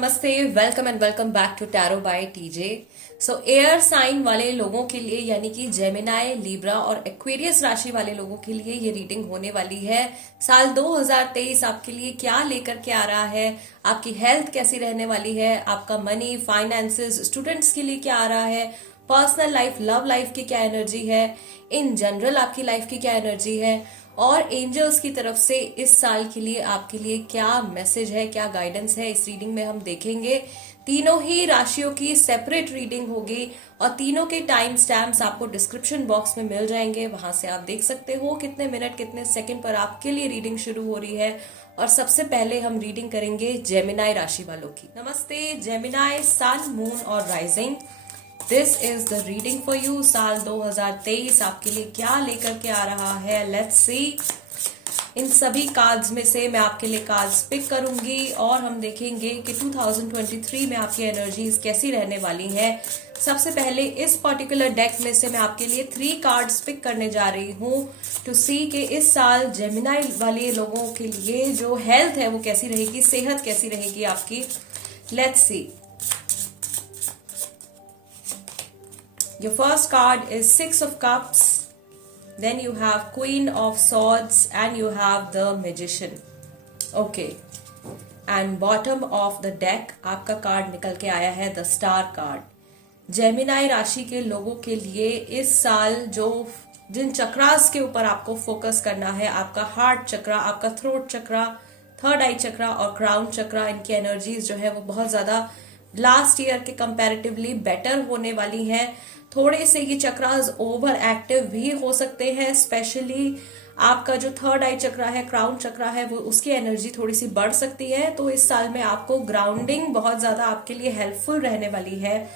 नमस्ते, welcome and welcome back to tarot by TJ. So air sign वाले लोगों के लिए यानी कि जेमिनाई, लिब्रा और एक्वेरियस राशि वाले लोगों के लिए ये रीडिंग होने वाली है। साल 2023 आपके लिए क्या लेकर के आ रहा है, आपकी हेल्थ कैसी रहने वाली है, आपका मनी, फाइनेंसेस, स्टूडेंट्स के लिए क्या आ रहा है, पर्सनल लाइफ, लव लाइफ की क्या एनर्जी है, इन जनरल आपकी लाइफ की क्या एनर्जी है और एंजल्स की तरफ से इस साल के लिए आपके लिए क्या मैसेज है, क्या गाइडेंस है, इस रीडिंग में हम देखेंगे। तीनों ही राशियों की सेपरेट रीडिंग होगी और तीनों के टाइम स्टैम्प्स आपको डिस्क्रिप्शन बॉक्स में मिल जाएंगे। वहां से आप देख सकते हो कितने मिनट कितने सेकंड पर आपके लिए रीडिंग शुरू हो रही है। और सबसे पहले हम रीडिंग करेंगे जेमिनाई राशि वालों की। नमस्ते जेमिनाई, सन, मून और rising, this is the reading for you. साल 2023 आपके लिए क्या लेकर के आ रहा है, लेट्स सी। इन सभी कार्ड्स में से मैं आपके लिए कार्ड्स पिक करूंगी और हम देखेंगे कि 2023 में आपकी एनर्जीज कैसी रहने वाली हैं। सबसे पहले इस पर्टिकुलर डेक में से मैं आपके लिए 3 कार्ड्स पिक करने जा रही हूँ टू सी कि इस साल जेमिनाई वाले लोगों के लिए जो हेल्थ है वो कैसी रहेगी, सेहत कैसी रहेगी आपकी। Let's see. Your first card is Six of Cups, then you have Queen of Swords and you have the Magician. Okay. And bottom of the deck आपका कार्ड निकल के आया है द स्टार कार्ड। जेमिनाई राशि के लोगों के लिए इस साल जिन चक्रास के ऊपर आपको फोकस करना है, आपका हार्ट चक्रा, आपका थ्रोट चक्रा, थर्ड आई चक्रा और क्राउन चक्रा, इनकी एनर्जीज जो है वो बहुत ज्यादा लास्ट ईयर के कंपैरेटिवली बेटर होने वाली हैं। थोड़े से ये चक्रास ओवर एक्टिव भी हो सकते हैं, स्पेशली आपका जो थर्ड आई चक्रा है, क्राउन चक्रा है, वो उसकी एनर्जी थोड़ी सी बढ़ सकती है। तो इस साल में आपको ग्राउंडिंग बहुत ज्यादा आपके लिए हेल्पफुल रहने वाली है।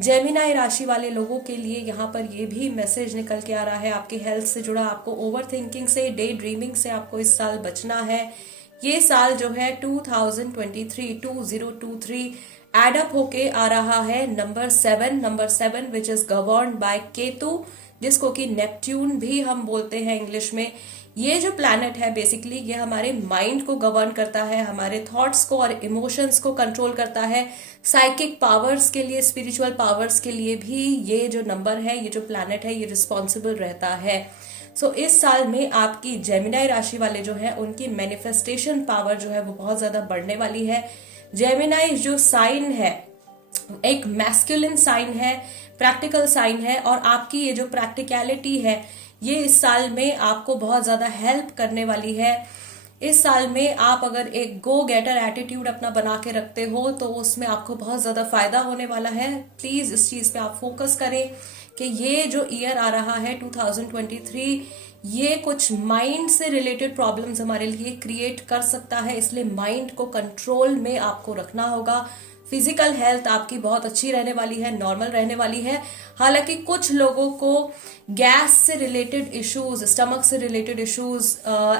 जेमिनाई राशि वाले लोगों के लिए यहाँ पर ये भी मैसेज निकल के आ रहा है आपकी हेल्थ से जुड़ा। आपको ओवर थिंकिंग से, डे ड्रीमिंग से आपको इस साल बचना है। ये साल जो है 2023 एड अप होके आ रहा है number 7 which is governed bye Ketu, जिसको कि नेपट्यून भी हम बोलते हैं इंग्लिश में। ये जो प्लैनेट है बेसिकली ये हमारे माइंड को गवर्न करता है, हमारे थॉट्स को और इमोशंस को कंट्रोल करता है। साइकिक पावर्स के लिए, स्पिरिचुअल पावर्स के लिए भी ये जो नंबर है, ये जो प्लैनेट है, ये रिस्पॉन्सिबल रहता है। सो इस साल में आपकी जेमिनाई राशि वाले जो है उनकी मैनिफेस्टेशन पावर जो है वो बहुत ज्यादा बढ़ने वाली है। जेमिनाई जो साइन है एक मैस्कुलिन साइन है, प्रैक्टिकल साइन है और आपकी ये जो प्रैक्टिकलिटी है ये इस साल में आपको बहुत ज्यादा हेल्प करने वाली है। इस साल में आप अगर एक गो गेटर एटीट्यूड अपना बना के रखते हो तो उसमें आपको बहुत ज्यादा फायदा होने वाला है। प्लीज इस चीज पे आप फोकस करें कि ये जो ईयर आ रहा है 2023 ये कुछ माइंड से रिलेटेड प्रॉब्लम्स हमारे लिए क्रिएट कर सकता है, इसलिए माइंड को कंट्रोल में आपको रखना होगा। फिजिकल हेल्थ आपकी बहुत अच्छी रहने वाली है, नॉर्मल रहने वाली है। हालांकि कुछ लोगों को गैस से रिलेटेड इश्यूज, स्टमक से रिलेटेड इश्यूज,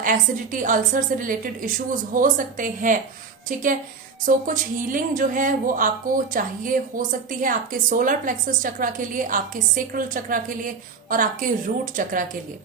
एसिडिटी, अल्सर से रिलेटेड इश्यूज हो सकते हैं, ठीक है। सो कुछ हीलिंग जो है वो आपको चाहिए हो सकती है आपके सोलर प्लेक्सस चक्रा के लिए, आपके सेक्रल चक्रा के लिए और आपके रूट चक्रा के लिए,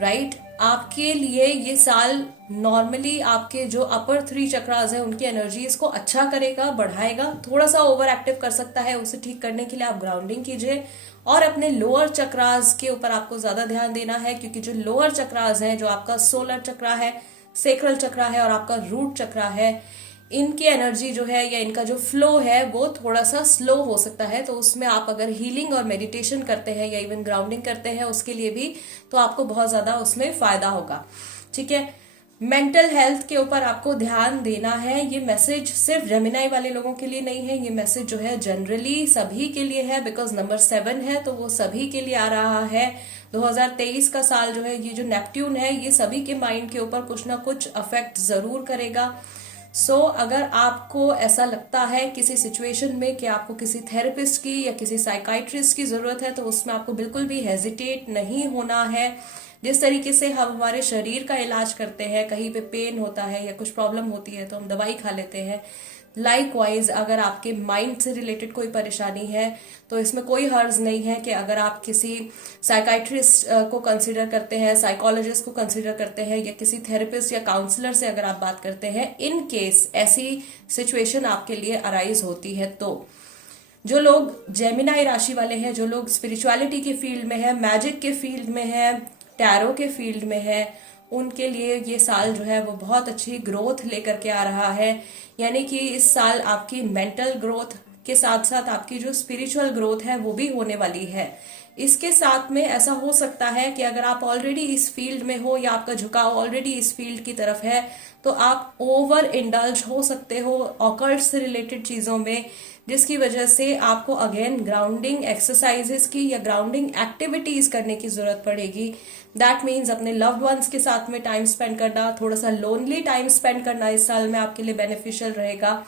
राइट। आपके लिए ये साल नॉर्मली आपके जो अपर 3 चक्रास है उनकी एनर्जीज को अच्छा करेगा, बढ़ाएगा। थोड़ा सा ओवर एक्टिव कर सकता है, उसे ठीक करने के लिए आप ग्राउंडिंग कीजिए और अपने लोअर चक्रास के ऊपर आपको ज्यादा ध्यान देना है, क्योंकि जो लोअर चक्रास है, जो आपका सोलर चक्रा है, सेक्रल चक्रा है और आपका रूट चक्रा है, इनकी एनर्जी जो है या इनका जो फ्लो है वो थोड़ा सा स्लो हो सकता है। तो उसमें आप अगर हीलिंग और मेडिटेशन करते हैं या इवन ग्राउंडिंग करते हैं उसके लिए भी तो आपको बहुत ज्यादा उसमें फायदा होगा, ठीक है। मेंटल हेल्थ के ऊपर आपको ध्यान देना है। ये मैसेज सिर्फ जेमिनाई वाले लोगों के लिए नहीं है, ये मैसेज जो है जनरली सभी के लिए है, बिकॉज नंबर 7 है तो वो सभी के लिए आ रहा है। 2023 का साल जो है, ये जो नेपट्यून है ये सभी के माइंड के ऊपर कुछ ना कुछ अफेक्ट जरूर करेगा। अगर आपको ऐसा लगता है किसी सिचुएशन में कि आपको किसी थेरेपिस्ट की या किसी साइकाइट्रिस्ट की जरूरत है तो उसमें आपको बिल्कुल भी हेजिटेट नहीं होना है। जिस तरीके से हम हमारे शरीर का इलाज करते हैं, कहीं पे पेन होता है या कुछ प्रॉब्लम होती है तो हम दवाई खा लेते हैं, लाइकवाइज अगर आपके माइंड से रिलेटेड कोई परेशानी है तो इसमें कोई हर्ज नहीं है कि अगर आप किसी साइकाइट्रिस्ट को कंसीडर करते हैं, साइकोलॉजिस्ट को कंसीडर करते हैं, या किसी थेरेपिस्ट या काउंसलर से अगर आप बात करते हैं, इन केस ऐसी सिचुएशन आपके लिए अराइज होती है। तो जो लोग जेमिनाई राशि वाले हैं, जो लोग स्पिरिचुअलिटी के फील्ड में है, मैजिक के फील्ड में है, टैरो के फील्ड में है, उनके लिए ये साल जो है वो बहुत अच्छी ग्रोथ लेकर के आ रहा है। यानी कि इस साल आपकी मेंटल ग्रोथ के साथ साथ आपकी जो स्पिरिचुअल ग्रोथ है वो भी होने वाली है। इसके साथ में ऐसा हो सकता है कि अगर आप ऑलरेडी इस फील्ड में हो या आपका झुकाव ऑलरेडी इस फील्ड की तरफ है तो आप ओवर इंडल्ज हो सकते हो ऑकल्ट से रिलेटेड चीजों में, जिसकी वजह से आपको अगेन ग्राउंडिंग एक्सरसाइजेस की या ग्राउंडिंग एक्टिविटीज करने की जरूरत पड़ेगी। दैट मीन्स अपने लव्ड वंस के साथ में टाइम स्पेंड करना, थोड़ा सा लोनली टाइम स्पेंड करना इस साल में आपके लिए बेनिफिशियल रहेगा।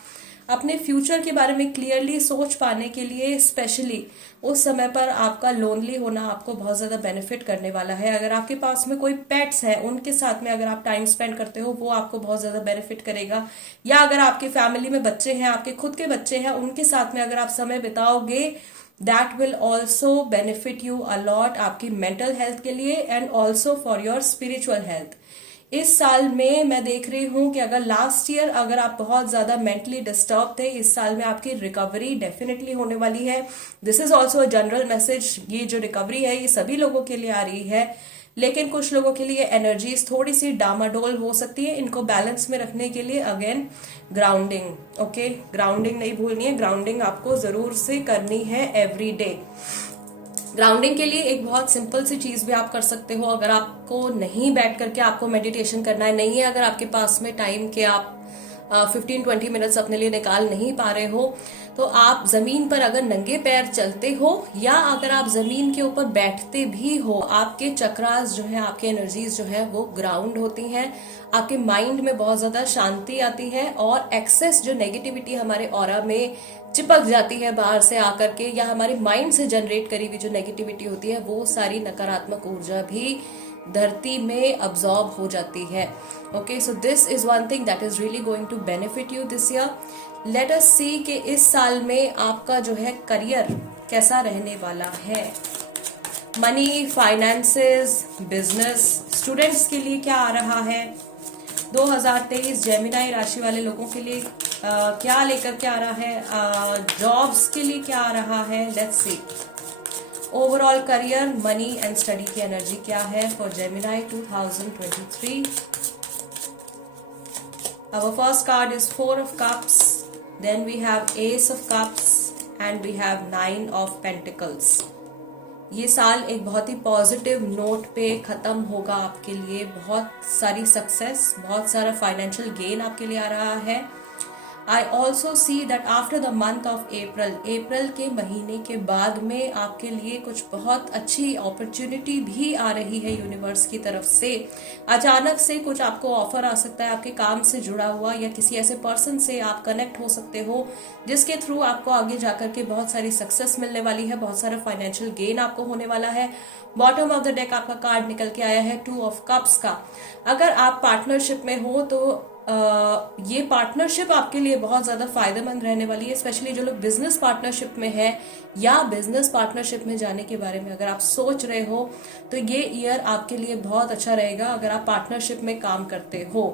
अपने फ्यूचर के बारे में क्लियरली सोच पाने के लिए स्पेशली उस समय पर आपका लोनली होना आपको बहुत ज्यादा बेनिफिट करने वाला है। अगर आपके पास में कोई पेट्स है उनके साथ में अगर आप टाइम स्पेंड करते हो वो आपको बहुत ज्यादा बेनिफिट करेगा, या अगर आपके फैमिली में बच्चे हैं, आपके खुद के बच्चे हैं, उनके साथ में अगर आप समय बिताओगे that will also benefit you a lot आपकी मेंटल हेल्थ के लिए and also for your spiritual health. इस साल में मैं देख रही हूं कि अगर लास्ट ईयर अगर आप बहुत ज्यादा मेंटली डिस्टर्ब थे, इस साल में आपकी रिकवरी डेफिनेटली होने वाली है। This is also a general message. ये जो रिकवरी है ये सभी लोगों के लिए आ रही है, लेकिन कुछ लोगों के लिए एनर्जीज थोड़ी सी डामाडोल हो सकती है। इनको बैलेंस में रखने के लिए अगेन ग्राउंडिंग, ओके, ग्राउंडिंग नहीं भूलनी है। ग्राउंडिंग आपको जरूर से करनी है एवरी डे। ग्राउंडिंग के लिए एक बहुत सिंपल सी चीज भी आप कर सकते हो। अगर आपको नहीं बैठ करके आपको मेडिटेशन करना है, नहीं है अगर आपके पास में टाइम के आप 15-20 मिनट्स अपने लिए निकाल नहीं पा रहे हो, तो आप जमीन पर अगर नंगे पैर चलते हो या अगर आप जमीन के ऊपर बैठते भी हो, आपके चक्रास जो है, आपके एनर्जीज जो है वो ग्राउंड होती हैं। आपके माइंड में बहुत ज्यादा शांति आती है और एक्सेस जो नेगेटिविटी हमारे ऑरा में चिपक जाती है बाहर से आकर के, या हमारे माइंड से जनरेट करी हुई जो नेगेटिविटी होती है, वो सारी नकारात्मक ऊर्जा भी धरती में अब्सॉर्ब हो जाती है। Okay, so this is one thing that is really going to benefit you this year. Let us see कि इस साल में आपका जो है करियर कैसा रहने वाला है। मनी, फाइनेंसेस, बिजनेस, स्टूडेंट्स के लिए क्या आ रहा है 2023 जेमिनाई राशि वाले लोगों के लिए क्या लेकर के आ रहा है, जॉब्स के लिए क्या आ रहा है। Let's see overall career, money and study की एनर्जी क्या है for Gemini 2023। Our first card is 4 of Cups, then we have Ace of Cups and we have 9 of Pentacles. ये साल एक बहुत ही पॉजिटिव नोट पे खत्म होगा आपके लिए। बहुत सारी सक्सेस, बहुत सारा फाइनेंशियल गेन आपके लिए आ रहा है। I also see that after the month of April के महीने के बाद में आपके लिए कुछ बहुत अच्छी अपॉर्चुनिटी भी आ रही है यूनिवर्स की तरफ से। अचानक से कुछ आपको ऑफर आ सकता है आपके काम से जुड़ा हुआ, या किसी ऐसे पर्सन से आप कनेक्ट हो सकते हो जिसके थ्रू आपको आगे जाकर के बहुत सारी सक्सेस मिलने वाली है, बहुत सारा फाइनेंशियल गेन आपको होने वाला है। बॉटम ऑफ द डेक आपका कार्ड निकल के आया है 2 ऑफ कप्स का। अगर आप पार्टनरशिप में हो तो ये पार्टनरशिप आपके लिए बहुत ज्यादा फायदेमंद रहने वाली है। स्पेशली जो लोग बिजनेस पार्टनरशिप में है या बिजनेस पार्टनरशिप में जाने के बारे में अगर आप सोच रहे हो तो ये ईयर आपके लिए बहुत अच्छा रहेगा अगर आप पार्टनरशिप में काम करते हो।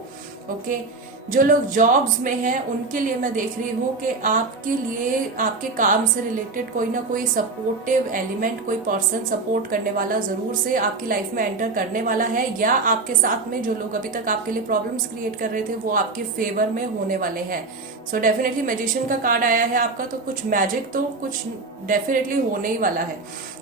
ओके, जो लोग जॉब्स में हैं उनके लिए मैं देख रही हूँ कि आपके लिए आपके काम से रिलेटेड कोई ना कोई सपोर्टिव एलिमेंट, कोई पर्सन सपोर्ट करने वाला जरूर से आपकी लाइफ में एंटर करने वाला है, या आपके साथ में जो लोग अभी तक आपके लिए प्रॉब्लम्स क्रिएट कर रहे थे वो आपके फेवर में होने वाले हैं। सो डेफिनेटली मैजिशियन का कार्ड आया है आपका, तो कुछ मैजिक तो कुछ डेफिनेटली होने ही वाला है,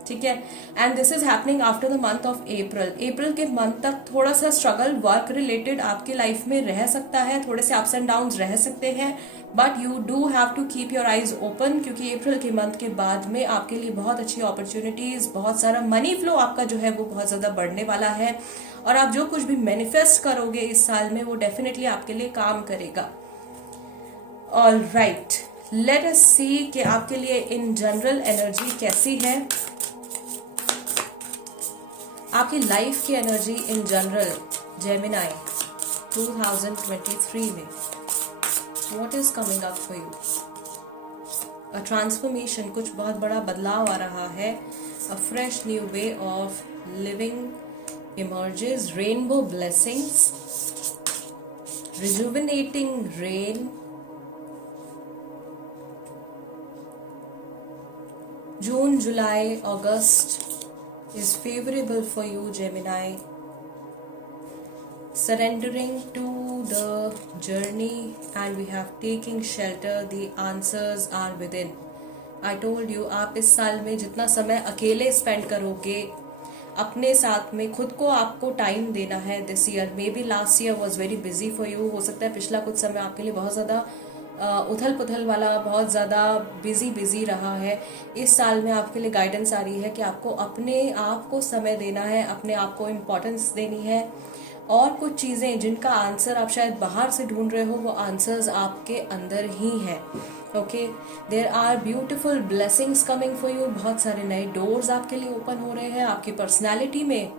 ठीक है। And this is happening after the month of April के मंथ तक थोड़ा सा स्ट्रगल वर्क रिलेटेड आपकी लाइफ में रह सकता है, थोड़े से अप्स एंड डाउन्स रह सकते हैं, but you do have to keep your eyes open, क्योंकि अप्रैल के मंथ के बाद में आपके लिए बहुत अच्छी अपॉर्चुनिटीज, बहुत सारा मनी फ्लो आपका जो है वो बहुत ज्यादा बढ़ने वाला है, और आप जो कुछ भी मैनिफेस्ट करोगे इस साल में वो डेफिनेटली आपके लिए काम करेगा। All right, late us see कि आपके लिए इन जनरल एनर्जी कैसी है, आपकी लाइफ की एनर्जी इन जनरल जेमिनाई 2023 में। What is coming up for you? A transformation, कुछ बहुत बड़ा बदलाव आ रहा है. अ fresh new way of living emerges. Rainbow blessings, rejuvenating rain. June, July, August is favorable for you, Gemini. Surrendering to the journey, and we have taking shelter. The answers are within. I told you, आप इस साल में जितना समय अकेले spend करोगे अपने साथ में, खुद को आपको टाइम देना है. This year may be last year was very busy for you. हो सकता है पिछला कुछ समय आपके लिए बहुत ज़्यादा उथल पुथल वाला, बहुत ज़्यादा बिजी रहा है. इस साल में आपके लिए गाइडेंस आ रही है कि आपको अपने आप को समय देना है, अपने आप को इम्पोर्टेंस देनी है. और कुछ चीज़ें जिनका आंसर आप शायद बाहर से ढूंढ रहे हो, वो आंसर्स आपके अंदर ही है. Okay, there are beautiful blessings coming for you. बहुत सारे नए डोर्स आपके लिए ओपन हो रहे हैं. आपकी पर्सनैलिटी में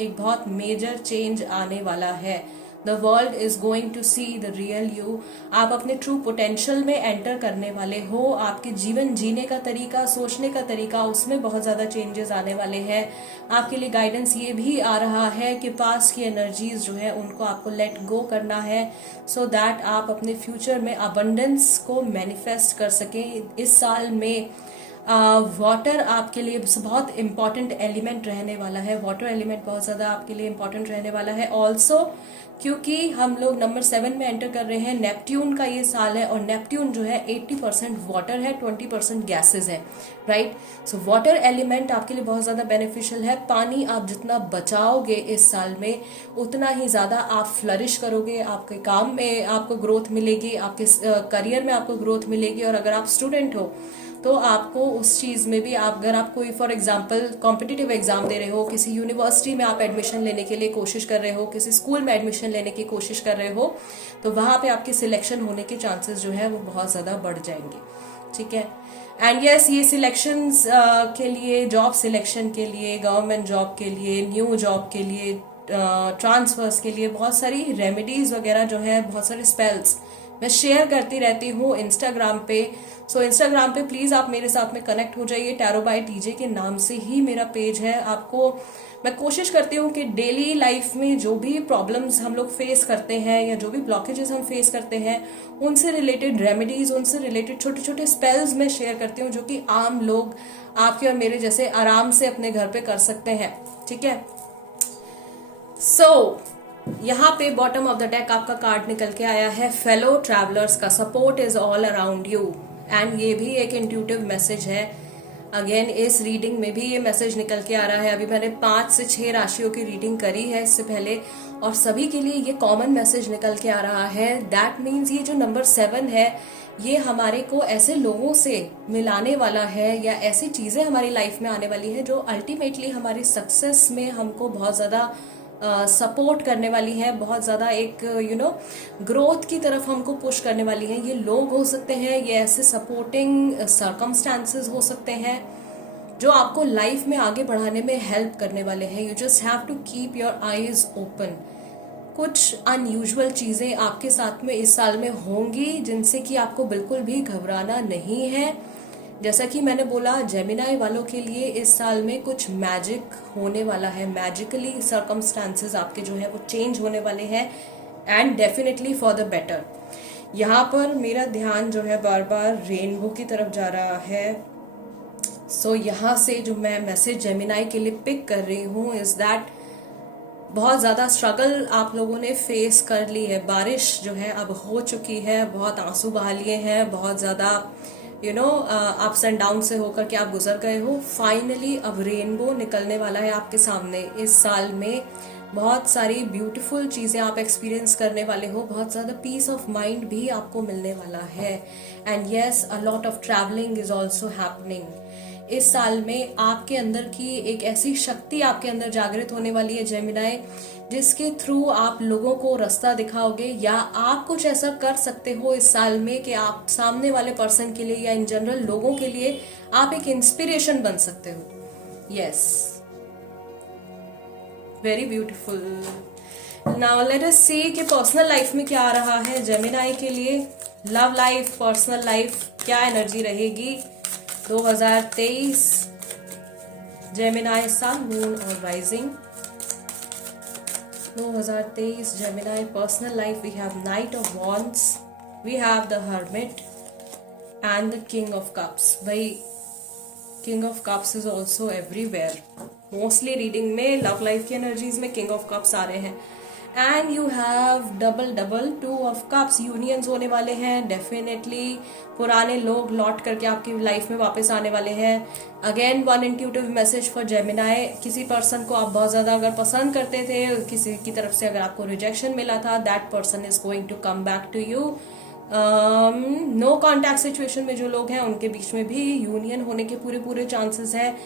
एक बहुत मेजर चेंज आने वाला है. The world is going to see the real you. आप अपने ट्रू पोटेंशियल में एंटर करने वाले हो. आपके जीवन जीने का तरीका, सोचने का तरीका, उसमें बहुत ज़्यादा चेंजेस आने वाले हैं. आपके लिए गाइडेंस ये भी आ रहा है कि पास्ट की एनर्जीज जो है उनको आपको लेट गो करना है, सो दैट आप अपने फ्यूचर में अबंडेंस को मैनिफेस्ट कर सकें. इस साल में वाटर आपके लिए बहुत इंपॉर्टेंट एलिमेंट रहने वाला है. वाटर एलिमेंट बहुत ज़्यादा आपके लिए इंपॉर्टेंट रहने वाला है. ऑल्सो क्योंकि हम लोग नंबर 7 में एंटर कर रहे हैं, नेपट्यून का ये साल है, और नेपट्यून जो है 80% वाटर है, 20% गैसेज है. राइट, सो वाटर एलिमेंट आपके लिए बहुत ज़्यादा बेनिफिशियल है. पानी आप जितना बचाओगे इस साल में, उतना ही ज़्यादा आप फ्लरिश करोगे. आपके काम में आपको ग्रोथ मिलेगी, आपके करियर में आपको ग्रोथ मिलेगी. और अगर आप स्टूडेंट हो तो आपको उस चीज़ में भी, अगर आप कोई फॉर एग्जांपल कॉम्पिटिटिव एग्जाम दे रहे हो, किसी यूनिवर्सिटी में आप एडमिशन लेने के लिए कोशिश कर रहे हो, किसी स्कूल में एडमिशन लेने की कोशिश कर रहे हो, तो वहाँ पे आपकी सिलेक्शन होने के चांसेस जो है वो बहुत ज़्यादा बढ़ जाएंगे. ठीक है. एंड यस, ये सिलेक्शंस के लिए, जॉब सिलेक्शन के लिए, गवर्नमेंट जॉब के लिए, न्यू जॉब के लिए, ट्रांसफर्स के लिए बहुत सारी रेमेडीज वगैरह जो है, बहुत सारे स्पेल्स मैं शेयर करती रहती हूँ इंस्टाग्राम पे. सो इंस्टाग्राम पे प्लीज़ आप मेरे साथ में कनेक्ट हो जाइए. टैरो बाय टीजे के नाम से ही मेरा पेज है. आपको मैं कोशिश करती हूँ कि डेली लाइफ में जो भी प्रॉब्लम्स हम लोग फेस करते हैं या जो भी ब्लॉकेजेस हम फेस करते हैं, उनसे रिलेटेड रेमेडीज, उनसे रिलेटेड छोटे छोटे स्पेल्स मैं शेयर करती हूँ, जो कि आम लोग आपके और मेरे जैसे आराम से अपने घर पे कर सकते हैं. ठीक है. सो यहाँ पे बॉटम ऑफ द डेक आपका कार्ड निकल के आया है फेलो ट्रैवलर्स का. Support is all around you. And ये भी एक इंट्यूटिव मैसेज है. अगेन इस रीडिंग में भी ये मैसेज निकल के आ रहा है. अभी मैंने 5 से 6 राशियों की रीडिंग करी है इससे पहले, और सभी के लिए ये कॉमन मैसेज निकल के आ रहा है. दैट मीन्स ये जो नंबर 7 है, ये हमारे को ऐसे लोगों से मिलाने वाला है, या ऐसी चीजें हमारी लाइफ में आने वाली है जो अल्टीमेटली हमारी सक्सेस में हमको बहुत ज्यादा सपोर्ट करने वाली है, बहुत ज़्यादा एक ग्रोथ की तरफ हमको पुश करने वाली है. ये लोग हो सकते हैं, ये ऐसे सपोर्टिंग सर्कमस्टांसेस हो सकते हैं जो आपको लाइफ में आगे बढ़ाने में हेल्प करने वाले हैं. You just have to keep your eyes open. कुछ अनयूजुअल चीज़ें आपके साथ में इस साल में होंगी जिनसे कि आपको बिल्कुल भी घबराना नहीं है. जैसा कि मैंने बोला, जेमिनाई वालों के लिए इस साल में कुछ मैजिक होने वाला है. मैजिकली सर्कमस्टांसेस आपके जो है वो चेंज होने वाले हैं, and definitely for the better. यहाँ पर मेरा ध्यान जो है बार बार रेनबो की तरफ जा रहा है. सो यहाँ से जो मैं मैसेज जेमिनाई के लिए पिक कर रही हूँ इज दैट बहुत ज़्यादा स्ट्रगल आप लोगों ने फेस कर ली है. बारिश जो है अब हो चुकी है, बहुत आंसू बहा लिए हैं, बहुत ज़्यादा अप्स एंड डाउन से होकर के आप गुजर गए हो. फाइनली अब रेनबो निकलने वाला है आपके सामने. इस साल में बहुत सारी ब्यूटीफुल चीज़ें आप एक्सपीरियंस करने वाले हो. बहुत ज़्यादा पीस ऑफ माइंड भी आपको मिलने वाला है. And yes, a lot of travelling is also happening. इस साल में आपके अंदर की एक ऐसी शक्ति आपके अंदर जागृत होने वाली है जेमिनाई, जिसके थ्रू आप लोगों को रास्ता दिखाओगे, या आप कुछ ऐसा कर सकते हो इस साल में कि आप सामने वाले पर्सन के लिए या इन जनरल लोगों के लिए आप एक इंस्पिरेशन बन सकते हो. Yes, very beautiful. Now let us see कि पर्सनल लाइफ में क्या आ रहा है जेमिनाई के लिए. लव लाइफ, पर्सनल लाइफ, क्या एनर्जी रहेगी 2023 जेमिनाई सन, मून और rising. 2023 Gemini personal life, we have knight of wands, we have the hermit and the king of cups. भाई king of cups is also everywhere, mostly reading में love life की energies में king of cups आ रहे हैं। And you have double double 2 of cups, unions होने वाले हैं डेफिनेटली। पुराने लोग लौट करके आपकी लाइफ में वापस आने वाले हैं। Again one intuitive message for Gemini, किसी पर्सन को आप बहुत ज्यादा अगर पसंद करते थे, किसी की तरफ से अगर आपको रिजेक्शन मिला था, that person is going to come back to you. No contact situation में जो लोग हैं उनके बीच में भी यूनियन होने के पूरे चांसेस हैं।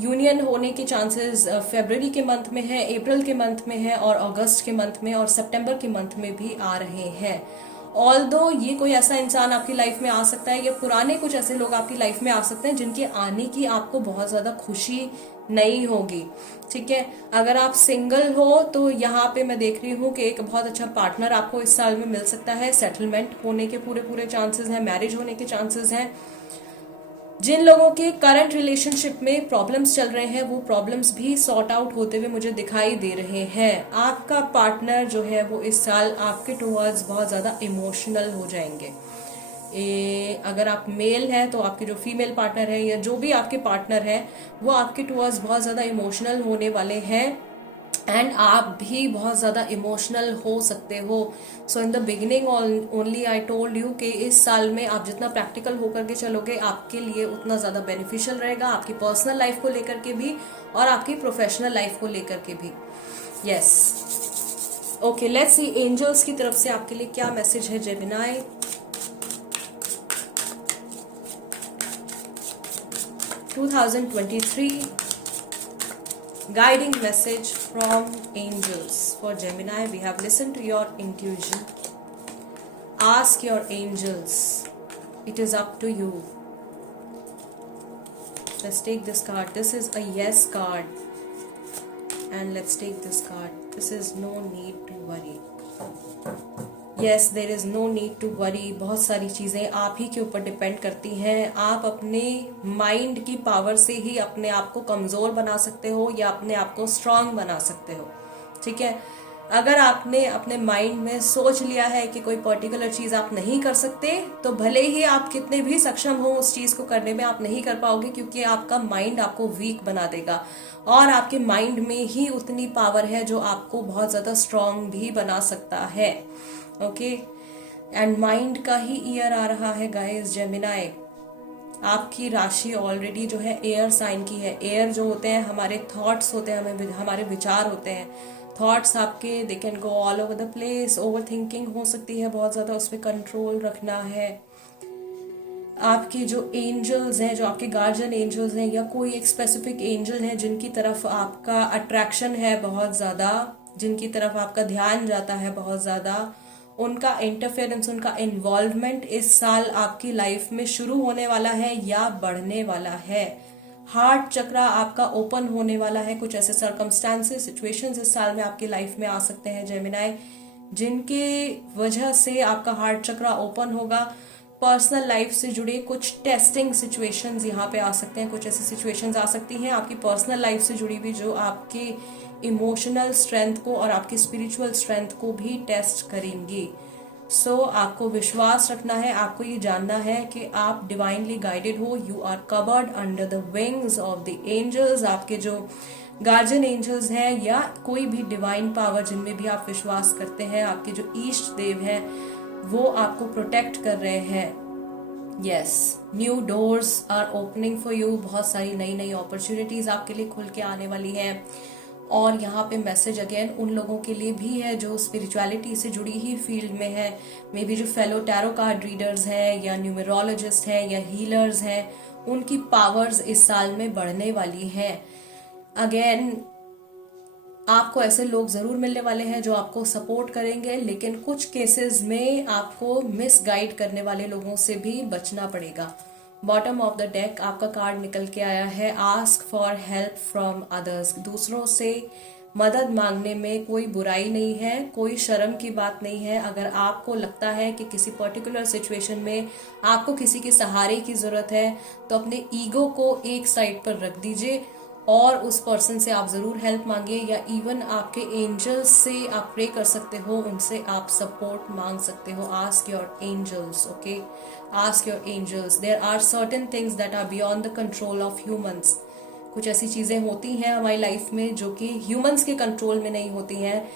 यूनियन होने के चांसेस फरवरी के मंथ में है, अप्रैल के मंथ में है और अगस्त के मंथ में और सितंबर के मंथ में भी आ रहे हैं। ऑल्दो ये कोई ऐसा इंसान आपकी लाइफ में आ सकता है या पुराने कुछ ऐसे लोग आपकी लाइफ में आ सकते हैं जिनके आने की आपको बहुत ज्यादा खुशी नहीं होगी। ठीक है, अगर आप सिंगल हो तो यहाँ पे मैं देख रही हूँ कि एक बहुत अच्छा पार्टनर आपको इस साल में मिल सकता है। सेटलमेंट होने के पूरे चांसेस हैं, मैरिज होने के चांसेस हैं। जिन लोगों के करंट रिलेशनशिप में प्रॉब्लम्स चल रहे हैं वो प्रॉब्लम्स भी सॉर्ट आउट होते हुए मुझे दिखाई दे रहे हैं। आपका पार्टनर जो है वो इस साल आपके टुवर्ड्स बहुत ज्यादा इमोशनल हो जाएंगे। अगर आप मेल हैं तो आपके जो फीमेल पार्टनर है या जो भी आपके पार्टनर है वो आपके टुवर्ड्स बहुत ज्यादा इमोशनल होने वाले हैं एंड आप भी बहुत ज्यादा इमोशनल हो सकते हो। So in the beginning only I told you कि इस साल में आप जितना प्रैक्टिकल होकर के चलोगे आपके लिए उतना ज्यादा बेनिफिशियल रहेगा, आपकी पर्सनल लाइफ को लेकर के भी और आपकी प्रोफेशनल लाइफ को लेकर के भी। Yes, okay, let's see angels की तरफ से आपके लिए क्या मैसेज है Gemini. guiding message from angels for Gemini. We have listened to your intuition. Ask your angels. It is up to you. Let's take this card. This is a yes card. And let's take this card. This is no need to worry. Yes, there is no need to worry. बहुत सारी चीजें आप ही के ऊपर depend करती हैं। आप अपने माइंड की पावर से ही अपने आप को कमजोर बना सकते हो या अपने आप को स्ट्रांग बना सकते हो। ठीक है, अगर आपने अपने माइंड में सोच लिया है कि कोई पर्टिकुलर चीज आप नहीं कर सकते तो भले ही आप कितने भी सक्षम हो उस चीज को करने में, आप नहीं कर पाओगे क्योंकि आपका माइंड आपको वीक बना देगा और आपके माइंड में ही उतनी पावर है जो आपको बहुत ज्यादा स्ट्रांग भी बना सकता है। ओके, एंड माइंड का ही ईयर आ रहा है गाइस जेमिनाई। आपकी राशि ऑलरेडी जो है एयर साइन की है। एयर जो होते हैं हमारे थॉट्स होते हैं, हमारे विचार होते हैं। थॉट्स आपके they can go all over the place. Over thinking हो सकती है बहुत ज्यादा, उस पर कंट्रोल रखना है। आपके जो एंजल्स हैं, जो आपके गार्जियन एंजल्स हैं या कोई एक स्पेसिफिक एंजल है जिनकी तरफ आपका अट्रैक्शन है बहुत ज्यादा, जिनकी तरफ आपका ध्यान जाता है बहुत ज्यादा, उनका इंटरफेरेंस, उनका इन्वॉल्वमेंट इस साल आपकी लाइफ में शुरू होने वाला है या बढ़ने वाला है। हार्ट चक्रा आपका ओपन होने वाला है। कुछ ऐसे सर्कमस्टांसेस, सिचुएशंस इस साल में आपकी लाइफ में आ सकते हैं जेमिनाई जिनके वजह से आपका हार्ट चक्रा ओपन होगा। पर्सनल लाइफ से जुड़े कुछ टेस्टिंग सिचुएशंस यहाँ पे आ सकते हैं। कुछ ऐसी सिचुएशंस आ सकती हैं आपकी पर्सनल लाइफ से जुड़ी भी जो आपके इमोशनल स्ट्रेंथ को और आपकी स्पिरिचुअल स्ट्रेंथ को भी टेस्ट करेंगी। सो आपको विश्वास रखना है, आपको ये जानना है कि आप डिवाइनली गाइडेड हो। You are covered under the wings of the angels. आपके जो गार्जियन एंजल्स हैं या कोई भी डिवाइन पावर जिनमें भी आप विश्वास करते हैं, आपके जो ईष्ट देव हैं वो आपको प्रोटेक्ट कर रहे हैं। Yes, new doors are opening for you. बहुत सारी नई अपॉर्चुनिटीज आपके लिए खुल के आने वाली हैं। और यहाँ पे मैसेज अगेन उन लोगों के लिए भी है जो स्पिरिचुअलिटी से जुड़ी ही फील्ड में है। मे बी जो फेलो टैरो कार्ड रीडर्स हैं या न्यूमरोलॉजिस्ट हैं या हीलर्स हैं, उनकी पावर्स इस साल में बढ़ने वाली हैं। अगेन आपको ऐसे लोग जरूर मिलने वाले हैं जो आपको सपोर्ट करेंगे, लेकिन कुछ केसेस में आपको मिसगाइड करने वाले लोगों से भी बचना पड़ेगा। बॉटम ऑफ द डेक आपका कार्ड निकल के आया है ask for help from others. दूसरों से मदद मांगने में कोई बुराई नहीं है, कोई शर्म की बात नहीं है। अगर आपको लगता है कि किसी पर्टिकुलर सिचुएशन में आपको किसी के सहारे की जरूरत है, तो अपने ईगो को एक साइड पर रख दीजिए और उस पर्सन से आप जरूर हेल्प मांगिए, या इवन आपके एंजल्स से आप प्रे कर सकते हो, उनसे आप सपोर्ट मांग सकते हो। Ask your angels, okay, ask your angels. There are certain things that are beyond the control of humans. कुछ ऐसी चीजें होती हैं हमारी लाइफ में जो कि ह्यूमंस के कंट्रोल में नहीं होती हैं,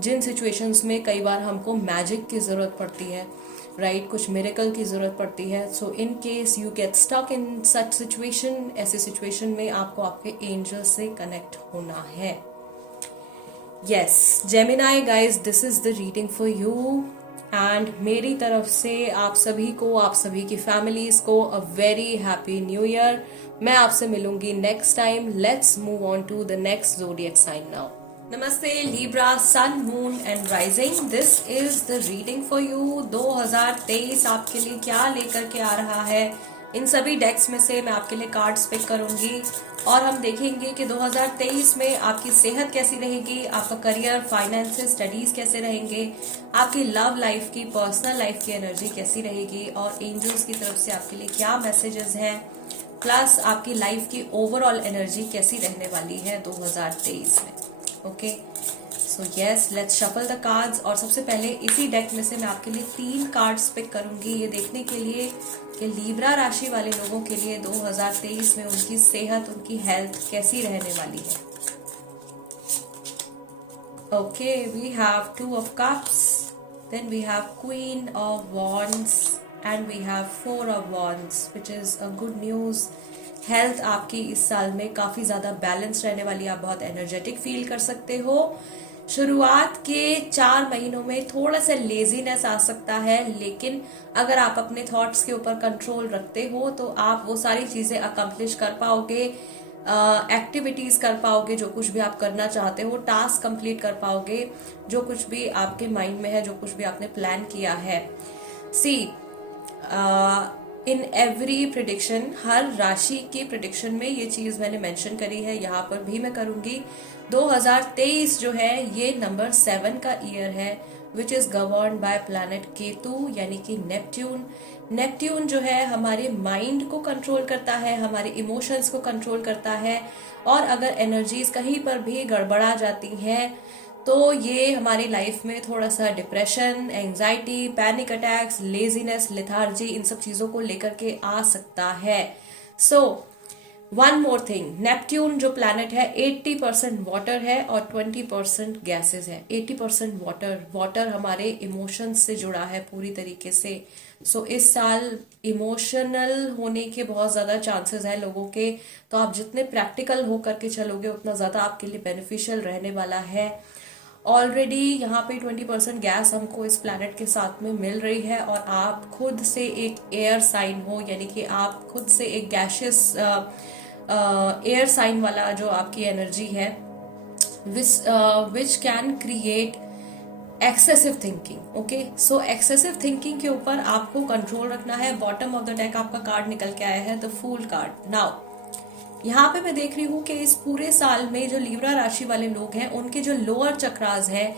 जिन सिचुएशंस में कई बार हमको मैजिक की जरूरत पड़ती है, राइट, कुछ मिरेकल की जरूरत पड़ती है। So in case you get stuck in such situation, ऐसी सिचुएशन में आपको आपके एंजल से कनेक्ट होना है। Yes Gemini guys, this is the reading for you and मेरी तरफ से आप सभी को, आप सभी की फैमिलीज को a very happy new year. मैं आपसे मिलूंगी next time. Let's move on to the next zodiac sign now. नमस्ते Libra, sun, moon and rising, this is the reading for you. 2023 आपके लिए क्या लेकर के आ रहा है, इन सभी डेक्स में से मैं आपके लिए कार्ड्स पिक करूंगी और हम देखेंगे कि 2023 में आपकी सेहत कैसी रहेगी, आपका करियर, फाइनेंसेस, स्टडीज कैसे रहेंगे, आपकी लव लाइफ की, पर्सनल लाइफ की एनर्जी कैसी रहेगी और एंजल्स की तरफ से आपके लिए क्या मैसेजेस हैं, प्लस आपकी लाइफ की ओवरऑल एनर्जी कैसी रहने वाली है 2023 में। Okay, so yes, let's shuffle the cards. और सबसे पहले इसी डेक में से मैं आपके लिए 3 कार्ड्स पिक करूंगी, ये देखने के लिए कि लीब्रा राशि वाले लोगों के लिए 2023 में उनकी सेहत, उनकी हेल्थ कैसी रहने वाली है। Okay, we have 2 of cups, then we have queen of wands and we have 4 of wands, which is a good news. Health आपकी इस साल में काफी ज्यादा बैलेंस रहने वाली है, आप बहुत एनर्जेटिक फील कर सकते हो। शुरुआत के 4 महीनों में थोड़ा सा लेजीनेस आ सकता है, लेकिन अगर आप अपने थॉट्स के ऊपर कंट्रोल रखते हो तो आप वो सारी चीजें अकम्प्लिश कर पाओगे, एक्टिविटीज कर पाओगे, जो कुछ भी आप करना चाहते हो, टास्क कंप्लीट कर पाओगे, जो कुछ भी आपके माइंड में है, जो कुछ भी आपने प्लान किया है। सी इन एवरी प्रिडिक्शन, हर राशि की प्रिडिक्शन में ये चीज मैंने मेंशन करी है, यहाँ पर भी मैं करूंगी। 2023 जो है ये नंबर 7 का ईयर है, which is governed bye planet Ketu यानी कि नेपट्यून। नेपट्यून जो है हमारे माइंड को कंट्रोल करता है, हमारे इमोशंस को कंट्रोल करता है, और अगर एनर्जीज कहीं पर भी गड़बड़ा जाती हैं तो ये हमारी लाइफ में थोड़ा सा depression, anxiety, panic attacks, laziness, lethargy, इन सब चीजों को लेकर के आ सकता है। So one more thing, Neptune जो प्लैनेट है 80% वाटर है और 20% गैसेस है। 80% वाटर, वाटर हमारे इमोशंस से जुड़ा है पूरी तरीके से। सो इस साल इमोशनल होने के बहुत ज्यादा चांसेस है लोगों के, तो आप जितने प्रैक्टिकल होकर के चलोगे उतना ज्यादा आपके लिए बेनिफिशियल रहने वाला है। ऑलरेडी यहाँ पे 20% गैस हमको इस प्लैनेट के साथ में मिल रही है, और आप खुद से एक एयर साइन हो, यानी कि आप खुद से एक गैशियस एयर साइन वाला जो आपकी एनर्जी है, which can create excessive thinking. Okay, so excessive thinking के ऊपर आपको कंट्रोल रखना है। बॉटम ऑफ द डेक आपका कार्ड निकल के आया है, द फूल कार्ड। नाउ यहाँ पे मैं देख रही हूँ कि इस पूरे साल में जो लिब्रा राशि वाले लोग हैं उनके जो लोअर चक्रास है,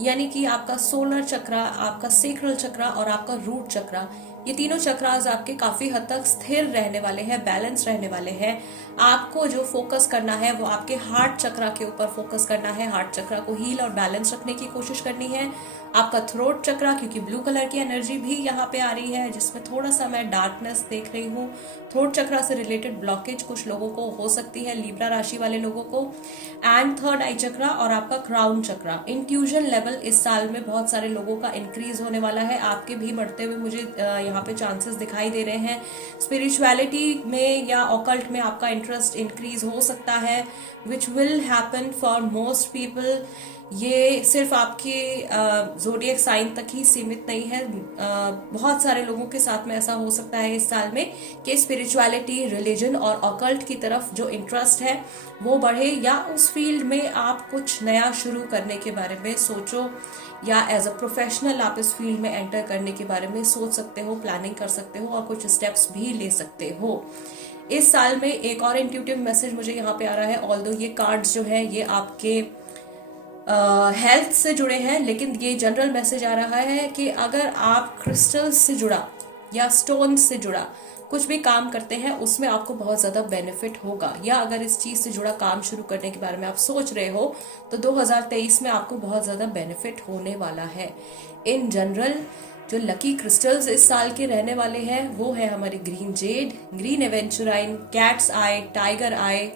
यानी कि आपका सोलर चक्रा, आपका सेक्रल चक्रा और आपका रूट चक्रा, ये तीनों चक्रास आपके काफी हद तक स्थिर रहने वाले हैं, बैलेंस रहने वाले हैं। आपको जो फोकस करना है वो आपके हार्ट चक्रा के ऊपर फोकस करना है, हार्ट चक्रा को हील और बैलेंस रखने की कोशिश करनी है। आपका थ्रोट चक्रा, क्योंकि ब्लू कलर की एनर्जी भी यहाँ पे आ रही है जिसमें थोड़ा सा मैं डार्कनेस देख रही हूँ, थ्रोट चक्रा से रिलेटेड ब्लॉकेज कुछ लोगों को हो सकती है, लिब्रा राशि वाले लोगों को। एंड थर्ड आई चक्रा और आपका क्राउन चक्रा। इंट्यूजन लेवल इस साल में बहुत सारे लोगों का इंक्रीज होने वाला है, आपके भी बढ़ते हुए मुझे यहाँ पे चांसेस दिखाई दे रहे हैं। स्पिरिचुअलिटी में या ऑकल्ट में आपका इंटरेस्ट इंक्रीज हो सकता है, which will happen for most people. ये सिर्फ आपके ज़ोडिएक साइन तक ही सीमित नहीं है, बहुत सारे लोगों के साथ में ऐसा हो सकता है इस साल में कि स्पिरिचुअलिटी, रिलीजन और ऑकल्ट की तरफ जो इंटरेस्ट है वो बढ़े, या उस फील्ड में आप कुछ नया शुरू करने के बारे में सोचो, या एज अ प्रोफेशनल आप इस फील्ड में एंटर करने के बारे में सोच सकते हो, प्लानिंग कर सकते हो और कुछ स्टेप्स भी ले सकते हो। इस साल में एक और इंट्यूटिव मैसेज मुझे यहाँ पे आ रहा है, ऑल्दो ये कार्ड्स जो है ये आपके हेल्थ से जुड़े हैं, लेकिन ये जनरल मैसेज आ रहा है कि अगर आप क्रिस्टल्स से जुड़ा या स्टोन से जुड़ा कुछ भी काम करते हैं उसमें आपको बहुत ज्यादा बेनिफिट होगा, या अगर इस चीज से जुड़ा काम शुरू करने के बारे में आप सोच रहे हो तो 2023 में आपको बहुत ज्यादा बेनिफिट होने वाला है। इन जनरल जो लकी क्रिस्टल्स इस साल के रहने वाले हैं वो है हमारे green jade, green aventurine, cat's eye, tiger eye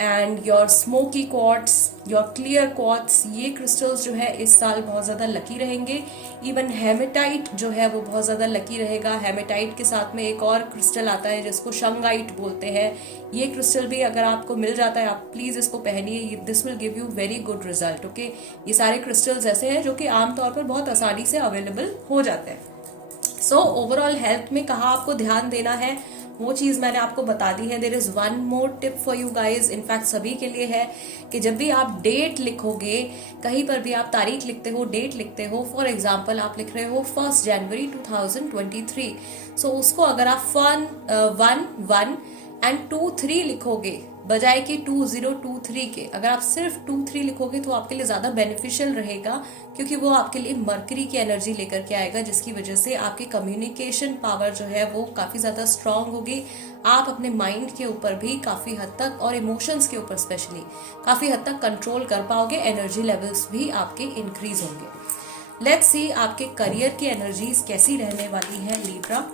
and your smoky quartz, your clear quartz. ये क्रिस्टल्स जो है इस साल बहुत ज्यादा लकी रहेंगे। इवन हेमेटाइट जो है वो बहुत ज्यादा लकी रहेगा। हेमेटाइट के साथ में एक और क्रिस्टल आता है जिसको शंगाइट बोलते हैं। ये क्रिस्टल भी अगर आपको मिल जाता है आप प्लीज इसको पहनिए, this will give you very good result. Okay, ये सारे क्रिस्टल्स ऐसे हैं जो कि आमतौर पर बहुत आसानी से अवेलेबल हो जाते हैं। सो ओवरऑल हेल्थ में कहाँ आपको ध्यान देना है वो चीज मैंने आपको बता दी है। There is one more tip for you guys, in fact सभी के लिए है कि जब भी आप डेट लिखोगे, कहीं पर भी आप तारीख लिखते हो, डेट लिखते हो, फॉर एग्जाम्पल आप लिख रहे हो 1 जनवरी 2023, सो उसको अगर आप 1 एंड 2-3 लिखोगे बजाय कि 2023 के, अगर आप सिर्फ 2-3 लिखोगे तो आपके लिए ज्यादा बेनिफिशियल रहेगा, क्योंकि वो आपके लिए मरकरी की एनर्जी लेकर के आएगा, जिसकी वजह से आपकी कम्युनिकेशन पावर जो है वो काफी ज्यादा स्ट्रांग होगी। आप अपने माइंड के ऊपर भी काफी हद तक और इमोशंस के ऊपर स्पेशली काफी हद तक कंट्रोल कर पाओगे। एनर्जी लेवल्स भी आपके इंक्रीज होंगे। लेट्स सी आपके करियर की एनर्जीज कैसी रहने वाली है लिब्रा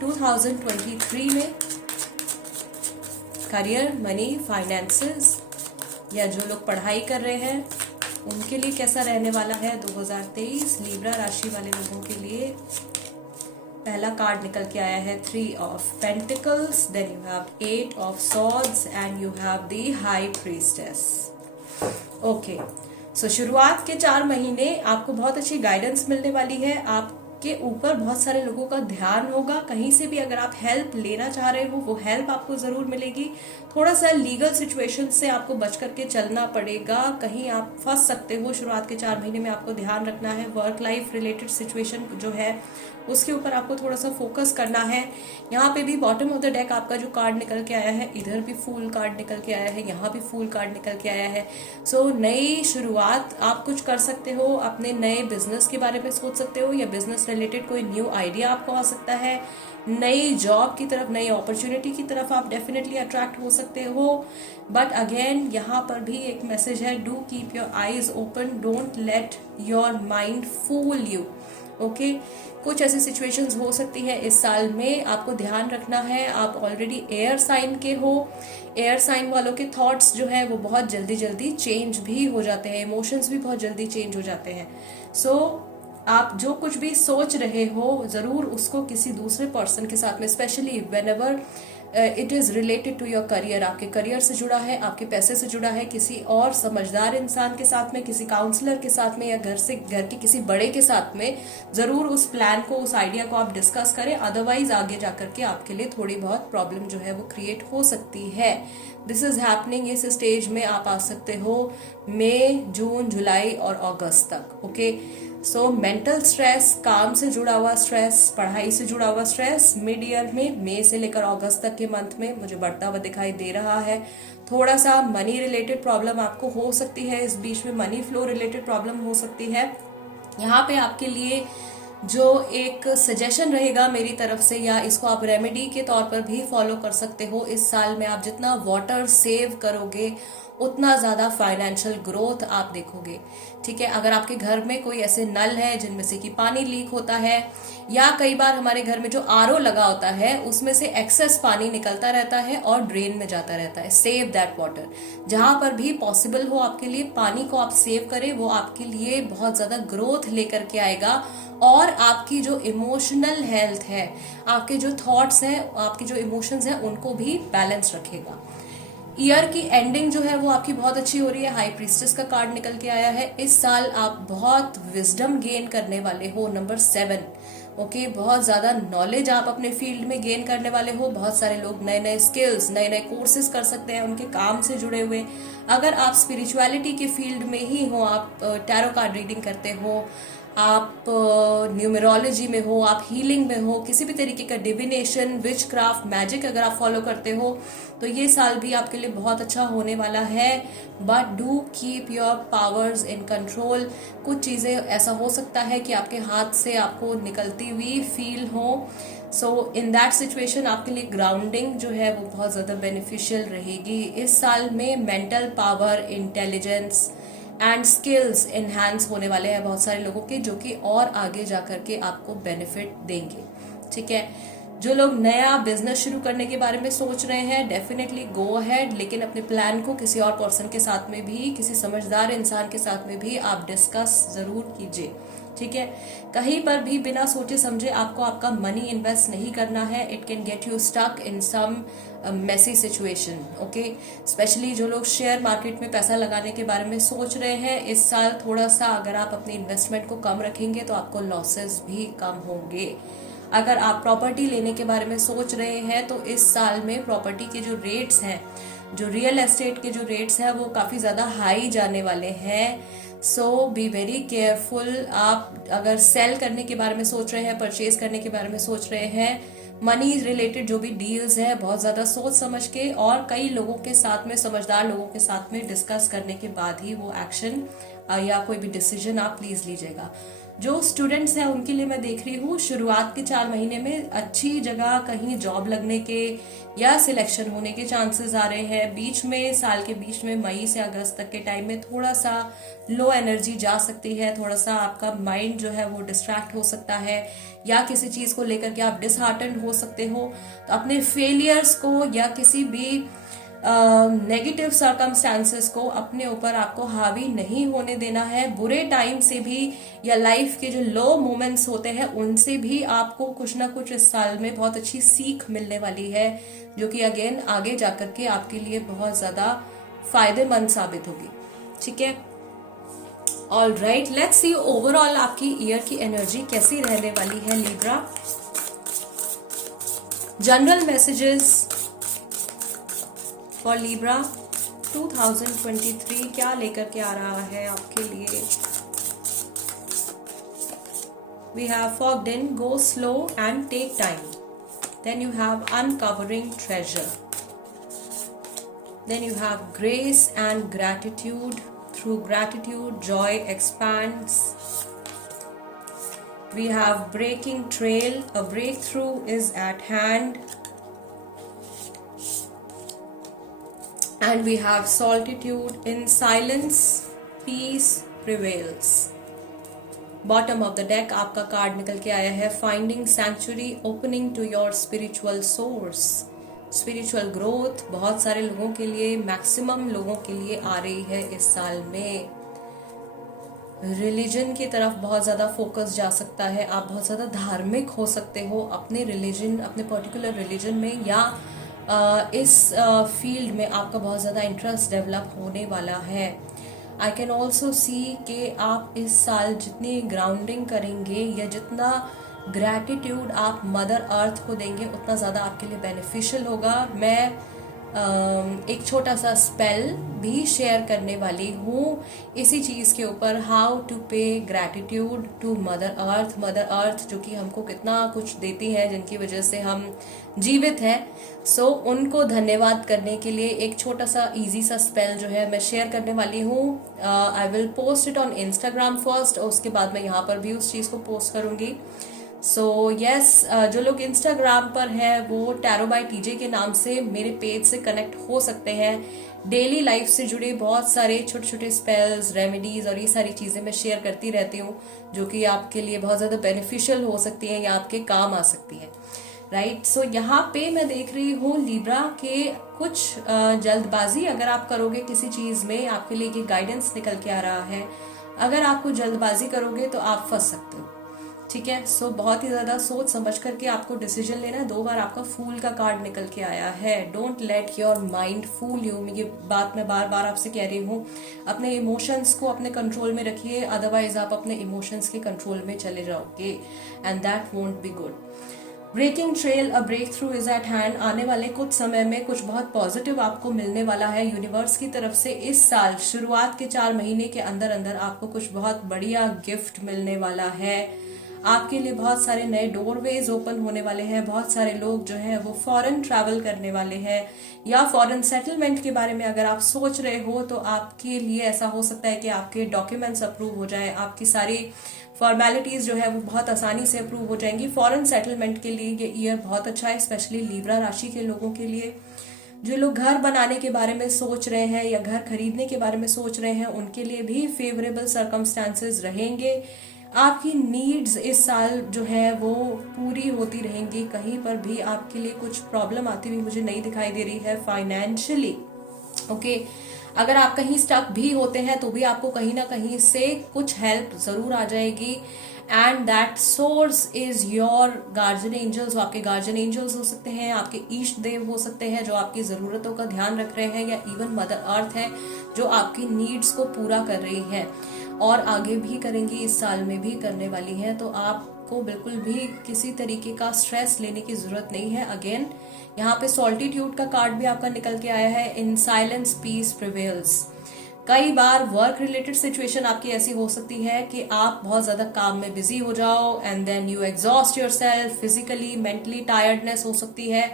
2023 में। करियर, मनी, फाइनेंसेस, या जो लोग पढ़ाई कर रहे हैं उनके लिए कैसा रहने वाला है 2023 लिब्रा राशि वाले लोगों के लिए। पहला कार्ड निकल के आया है 3 of pentacles, then you have 8 of swords and you have the high priestess. Okay, so शुरुआत के 4 महीने आपको बहुत अच्छी गाइडेंस मिलने वाली है। आपके ऊपर बहुत सारे लोगों का ध्यान होगा। कहीं से भी अगर आप हेल्प लेना चाह रहे हो वो हेल्प आपको जरूर मिलेगी। थोड़ा सा लीगल सिचुएशन से आपको बच करके चलना पड़ेगा, कहीं आप फंस सकते हो। शुरुआत के 4 महीने में आपको ध्यान रखना है। वर्क लाइफ रिलेटेड सिचुएशन जो है उसके ऊपर आपको थोड़ा सा फोकस करना है। यहाँ पे भी बॉटम ऑफ द डेक आपका जो कार्ड निकल के आया है, इधर भी फूल कार्ड निकल के आया है, यहाँ भी फूल कार्ड निकल के आया है। सो नई शुरुआत आप कुछ कर सकते हो, अपने नए बिजनेस के बारे में सोच सकते हो, या बिजनेस रिलेटेड कोई न्यू आइडिया आपको आ सकता है। नई जॉब की तरफ, नई अपॉर्चुनिटी की तरफ आप डेफिनेटली अट्रैक्ट हो सकते हो। बट अगेन यहाँ पर भी एक मैसेज है, do keep your eyes open, don't let your mind fool you. Okay, कुछ ऐसी सिचुएशंस हो सकती है इस साल में, आपको ध्यान रखना है। आप ऑलरेडी एयर साइन के हो, एयर साइन वालों के थॉट्स जो है वो बहुत जल्दी जल्दी चेंज भी हो जाते हैं, इमोशंस भी बहुत जल्दी चेंज हो जाते हैं। सो आप जो कुछ भी सोच रहे हो जरूर उसको किसी दूसरे पर्सन के साथ में, specially whenever it is related to your career, आपके करियर से जुड़ा है, आपके पैसे से जुड़ा है, किसी और समझदार इंसान के साथ में, किसी काउंसलर के साथ में, या घर के किसी बड़े के साथ में जरूर उस प्लान को, उस आइडिया को आप डिस्कस करें। अदरवाइज आगे जाकर के आपके लिए थोड़ी बहुत प्रॉब्लम जो है वो क्रिएट हो सकती है। दिस इज हैपनिंग, इस स्टेज में आप आ सकते हो मई, जून, जुलाई और अगस्त तक। ओके, सो मेंटल स्ट्रेस, काम से जुड़ा हुआ स्ट्रेस, पढ़ाई से जुड़ा हुआ स्ट्रेस मिड ईयर में मई से लेकर अगस्त तक के मंथ में मुझे बढ़ता हुआ दिखाई दे रहा है। थोड़ा सा मनी रिलेटेड प्रॉब्लम आपको हो सकती है, इस बीच में मनी फ्लो रिलेटेड प्रॉब्लम हो सकती है। यहाँ पे आपके लिए जो एक सजेशन रहेगा मेरी तरफ से, या इसको आप रेमेडी के तौर पर भी फॉलो कर सकते हो, इस साल में आप जितना वाटर सेव करोगे उतना ज्यादा फाइनेंशियल ग्रोथ आप देखोगे। ठीक है, अगर आपके घर में कोई ऐसे नल है जिनमें से कि पानी लीक होता है, या कई बार हमारे घर में जो आरओ लगा होता है उसमें से एक्सेस पानी निकलता रहता है और ड्रेन में जाता रहता है, सेव दैट वाटर। जहां पर भी पॉसिबल हो आपके लिए पानी को आप सेव करें, वो आपके लिए बहुत ज्यादा ग्रोथ लेकर के आएगा, और आपकी जो इमोशनल हेल्थ है, आपके जो थॉट्स हैं, आपके जो इमोशंस हैं उनको भी बैलेंस रखेगा। ईयर की एंडिंग जो है वो आपकी बहुत अच्छी हो रही है। हाई प्रीस्टेस का कार्ड निकल के आया है। इस साल आप बहुत विजडम गेन करने वाले हो, नंबर 7। ओके, बहुत ज्यादा नॉलेज आप अपने फील्ड में गेन करने वाले हो। बहुत सारे लोग नए नए स्किल्स, नए नए कोर्सेज कर सकते हैं उनके काम से जुड़े हुए। अगर आप स्पिरिचुअलिटी के फील्ड में ही हो, आप टैरो कार्ड रीडिंग करते हो, आप न्यूमरोलॉजी में हो, आप हीलिंग में हो, किसी भी तरीके का डिविनेशन, विच क्राफ्ट, मैजिक अगर आप फॉलो करते हो तो ये साल भी आपके लिए बहुत अच्छा होने वाला है। But do keep your powers in control. कुछ चीज़ें ऐसा हो सकता है कि आपके हाथ से आपको निकलती हुई फील हो। सो इन दैट सिचुएशन आपके लिए ग्राउंडिंग जो है वो बहुत ज़्यादा बेनिफिशियल रहेगी। इस साल में mental power, intelligence and skills enhance होने वाले हैं बहुत सारे लोगों के, जो कि और आगे जाकर के आपको बेनिफिट देंगे। ठीक है, जो लोग नया बिजनेस शुरू करने के बारे में सोच रहे हैं, डेफिनेटली गो अहेड, लेकिन अपने प्लान को किसी और पर्सन के साथ में भी, किसी समझदार इंसान के साथ में भी आप डिस्कस जरूर कीजिए। ठीक है, कहीं पर भी बिना सोचे समझे आपको आपका मनी इन्वेस्ट नहीं करना है। It can get you stuck in some messy situation. Okay, specially जो लोग शेयर मार्केट में पैसा लगाने के बारे में सोच रहे हैं, इस साल थोड़ा सा अगर आप अपनी इन्वेस्टमेंट को कम रखेंगे तो आपको लॉसेस भी कम होंगे। अगर आप प्रॉपर्टी लेने के बारे में सोच रहे हैं तो इस साल में प्रॉपर्टी के जो रेट्स हैं, जो रियल एस्टेट के जो रेट्स हैं, वो काफी ज्यादा हाई जाने वाले हैं। सो बी वेरी केयरफुल। आप अगर सेल करने के बारे में सोच रहे हैं, परचेज करने के बारे में सोच रहे हैं, मनी रिलेटेड जो भी डील्स है, बहुत ज्यादा सोच समझ के और कई लोगों के साथ में, समझदार लोगों के साथ में डिस्कस करने के बाद ही वो एक्शन या कोई भी डिसीजन आप प्लीज लीजिएगा। जो स्टूडेंट्स हैं उनके लिए मैं देख रही हूँ शुरुआत के 4 महीने में अच्छी जगह कहीं जॉब लगने के या सिलेक्शन होने के चांसेस आ रहे हैं। बीच में, साल के बीच में, मई से अगस्त तक के टाइम में थोड़ा सा लो एनर्जी जा सकती है, थोड़ा सा आपका माइंड जो है वो डिस्ट्रैक्ट हो सकता है, या किसी चीज को लेकर के आप डिसहार्टन हो सकते हो। तो अपने फेलियर्स को या किसी भी नेगेटिव सर्कमस्टांसेस को अपने ऊपर आपको हावी नहीं होने देना है। बुरे टाइम से भी या लाइफ के जो लो मोमेंट्स होते हैं उनसे भी आपको कुछ ना कुछ इस साल में बहुत अच्छी सीख मिलने वाली है, जो कि अगेन आगे जाकर के आपके लिए बहुत ज्यादा फायदेमंद साबित होगी। ठीक है, all right, let's see overall आपकी ईयर की एनर्जी कैसी रहने वाली है Libra. General messages for Libra 2023 क्या लेकर के आ रहा है आपके लिए। We have fogged in, go slow and take time. Then you have uncovering treasure. Then you have grace and gratitude. Through gratitude joy expands. We have breaking trail, a breakthrough is at hand. And we have solitude, in silence peace prevails. Bottom of the deck आपका card निकल के आया है finding sanctuary, opening to your spiritual source. Spiritual growth बहुत सारे लोगों के लिए, मैक्सिमम लोगों के लिए आ रही है इस साल में। रिलीजन की तरफ बहुत ज्यादा फोकस जा सकता है, आप बहुत ज्यादा धार्मिक हो सकते हो अपने रिलीजन, अपने पर्टिकुलर रिलीजन में, या इस फील्ड में आपका बहुत ज्यादा इंटरेस्ट डेवलप होने वाला है। आई कैन ऑल्सो सी कि आप इस साल जितनी ग्राउंडिंग करेंगे या जितना ग्रैटिट्यूड आप मदर अर्थ को देंगे उतना ज़्यादा आपके लिए बेनिफिशियल होगा। मैं एक छोटा सा स्पेल भी शेयर करने वाली हूँ इसी चीज़ के ऊपर, how to pay gratitude to mother earth. Mother earth जो कि हमको कितना कुछ देती है, जिनकी वजह से हम जीवित हैं। सो उनको धन्यवाद करने के लिए एक छोटा सा इजी सा स्पेल जो है मैं शेयर करने वाली हूँ। I will post it on Instagram first, और उसके बाद मैं यहाँ पर भी उस चीज़ को पोस्ट करूँगी। सो यस, जो लोग इंस्टाग्राम पर हैं वो टैरो बाय टीजे के नाम से मेरे पेज से कनेक्ट हो सकते हैं। डेली लाइफ से जुड़े बहुत सारे छोटे छोटे स्पेल्स, रेमेडीज और ये सारी चीजें मैं शेयर करती रहती हूँ, जो कि आपके लिए बहुत ज्यादा बेनिफिशियल हो सकती है या आपके काम आ सकती है। राइट, सो यहाँ पे मैं देख रही हूँ लिब्रा के कुछ जल्दबाजी अगर आप करोगे किसी चीज में, आपके लिए ये गाइडेंस निकल के आ रहा है। अगर आपको जल्दबाजी करोगे तो आप फंस सकते हो। ठीक है, सो बहुत ही ज्यादा सोच समझ करके आपको डिसीजन लेना है। 2 बार आपका फूल का कार्ड निकल के आया है। Don't let your mind fool you. ये बात मैं बार बार आपसे कह रही हूँ, अपने इमोशंस को अपने कंट्रोल में रखिए, अदरवाइज आप अपने इमोशंस के कंट्रोल में चले जाओगे and that won't be good. Breaking trail, a breakthrough is at hand. आने वाले कुछ समय में कुछ बहुत पॉजिटिव आपको मिलने वाला है यूनिवर्स की तरफ से। इस साल शुरुआत के 4 महीने के अंदर अंदर आपको कुछ बहुत बढ़िया गिफ्ट मिलने वाला है। आपके लिए बहुत सारे नए डोरवेज ओपन होने वाले हैं। बहुत सारे लोग जो है वो फॉरेन ट्रैवल करने वाले हैं, या फॉरेन सेटलमेंट के बारे में अगर आप सोच रहे हो तो आपके लिए ऐसा हो सकता है कि आपके डॉक्यूमेंट्स अप्रूव हो जाए, आपकी सारी फॉर्मेलिटीज जो है वो बहुत आसानी से अप्रूव हो जाएंगी। फॉरेन सेटलमेंट के लिए ये ईयर बहुत अच्छा है, स्पेशली लीब्रा राशि के लोगों के लिए। जो लोग घर बनाने के बारे में सोच रहे हैं या घर खरीदने के बारे में सोच रहे हैं, उनके लिए भी फेवरेबल सर्कमस्टांसेस रहेंगे। आपकी नीड्स इस साल जो है वो पूरी होती रहेंगी। कहीं पर भी आपके लिए कुछ प्रॉब्लम आती हुई मुझे नहीं दिखाई दे रही है फाइनेंशियली। ओके, अगर आप कहीं स्टक भी होते हैं तो भी आपको कहीं ना कहीं से कुछ हेल्प जरूर आ जाएगी। And that source is your guardian angels. आपके गार्जियन एंजल्स हो सकते हैं, आपके ईष्ट देव हो सकते हैं जो आपकी जरूरतों का ध्यान रख रहे हैं, या इवन मदर अर्थ है जो आपकी नीड्स को पूरा कर रही है और आगे भी करेंगी, इस साल में भी करने वाली हैं। तो आपको बिल्कुल भी किसी तरीके का स्ट्रेस लेने की जरूरत नहीं है। अगेन यहाँ पे सॉल्टिट्यूड का कार्ड भी आपका निकल के आया है। In silence peace prevails. कई बार वर्क रिलेटेड सिचुएशन आपकी ऐसी हो सकती है कि आप बहुत ज्यादा काम में बिजी हो जाओ and then you exhaust yourself, physically mentally tiredness हो सकती है।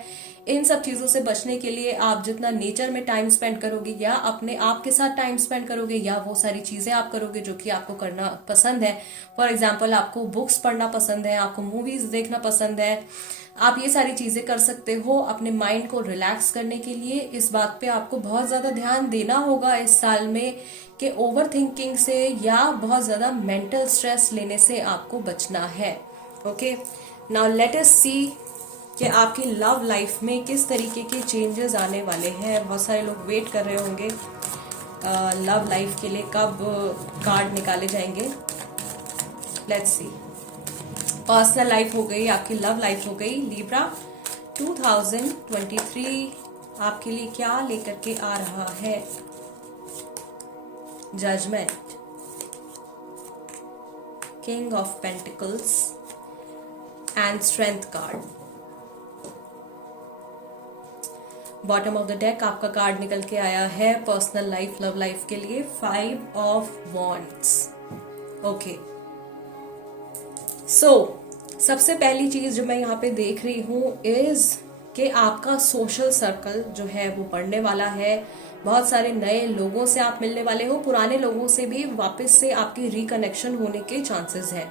इन सब चीजों से बचने के लिए आप जितना नेचर में टाइम स्पेंड करोगे या अपने आप के साथ टाइम स्पेंड करोगे, या वो सारी चीजें आप करोगे जो कि आपको करना पसंद है। फॉर एग्जाम्पल, आपको बुक्स पढ़ना पसंद है, आपको मूवीज देखना पसंद है, आप ये सारी चीजें कर सकते हो अपने माइंड को रिलैक्स करने के लिए। इस बात पे आपको बहुत ज्यादा ध्यान देना होगा इस साल में कि ओवर थिंकिंग से या बहुत ज्यादा मेंटल स्ट्रेस लेने से आपको बचना है। Okay, now let us see कि आपकी लव लाइफ में किस तरीके के चेंजेस आने वाले हैं। बहुत सारे लोग वेट कर रहे होंगे लव लाइफ के लिए कब कार्ड निकाले जाएंगे। Let's see. पर्सनल लाइफ हो गई, आपकी लव लाइफ हो गई। लीब्रा 2023 आपके लिए क्या लेकर के आ रहा है? Judgement, king of pentacles and strength card. Bottom of the deck आपका कार्ड निकल के आया है पर्सनल लाइफ, लव लाइफ के लिए 5 ऑफ वॉन्ड्स। ओके, सो सबसे पहली चीज जो मैं यहाँ पे देख रही हूँ इज कि आपका सोशल सर्कल जो है वो बढ़ने वाला है। बहुत सारे नए लोगों से आप मिलने वाले हो, पुराने लोगों से भी वापस से आपकी रिकनेक्शन होने के चांसेस हैं।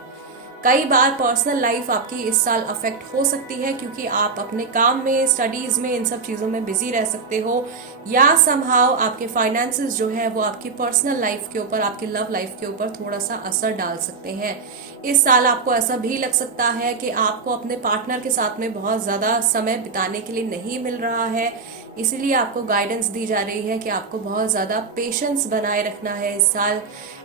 कई बार पर्सनल लाइफ आपकी इस साल अफेक्ट हो सकती है क्योंकि आप अपने काम में, स्टडीज में, इन सब चीजों में बिजी रह सकते हो, या समहाउ आपके फाइनेंसेस जो है वो आपकी पर्सनल लाइफ के ऊपर, आपकी लव लाइफ के ऊपर थोड़ा सा असर डाल सकते हैं। इस साल आपको ऐसा भी लग सकता है कि आपको अपने पार्टनर के साथ में बहुत ज्यादा समय बिताने के लिए नहीं मिल रहा है, इसीलिए आपको गाइडेंस दी जा रही है कि आपको बहुत ज्यादा पेशेंस बनाए रखना है इस साल।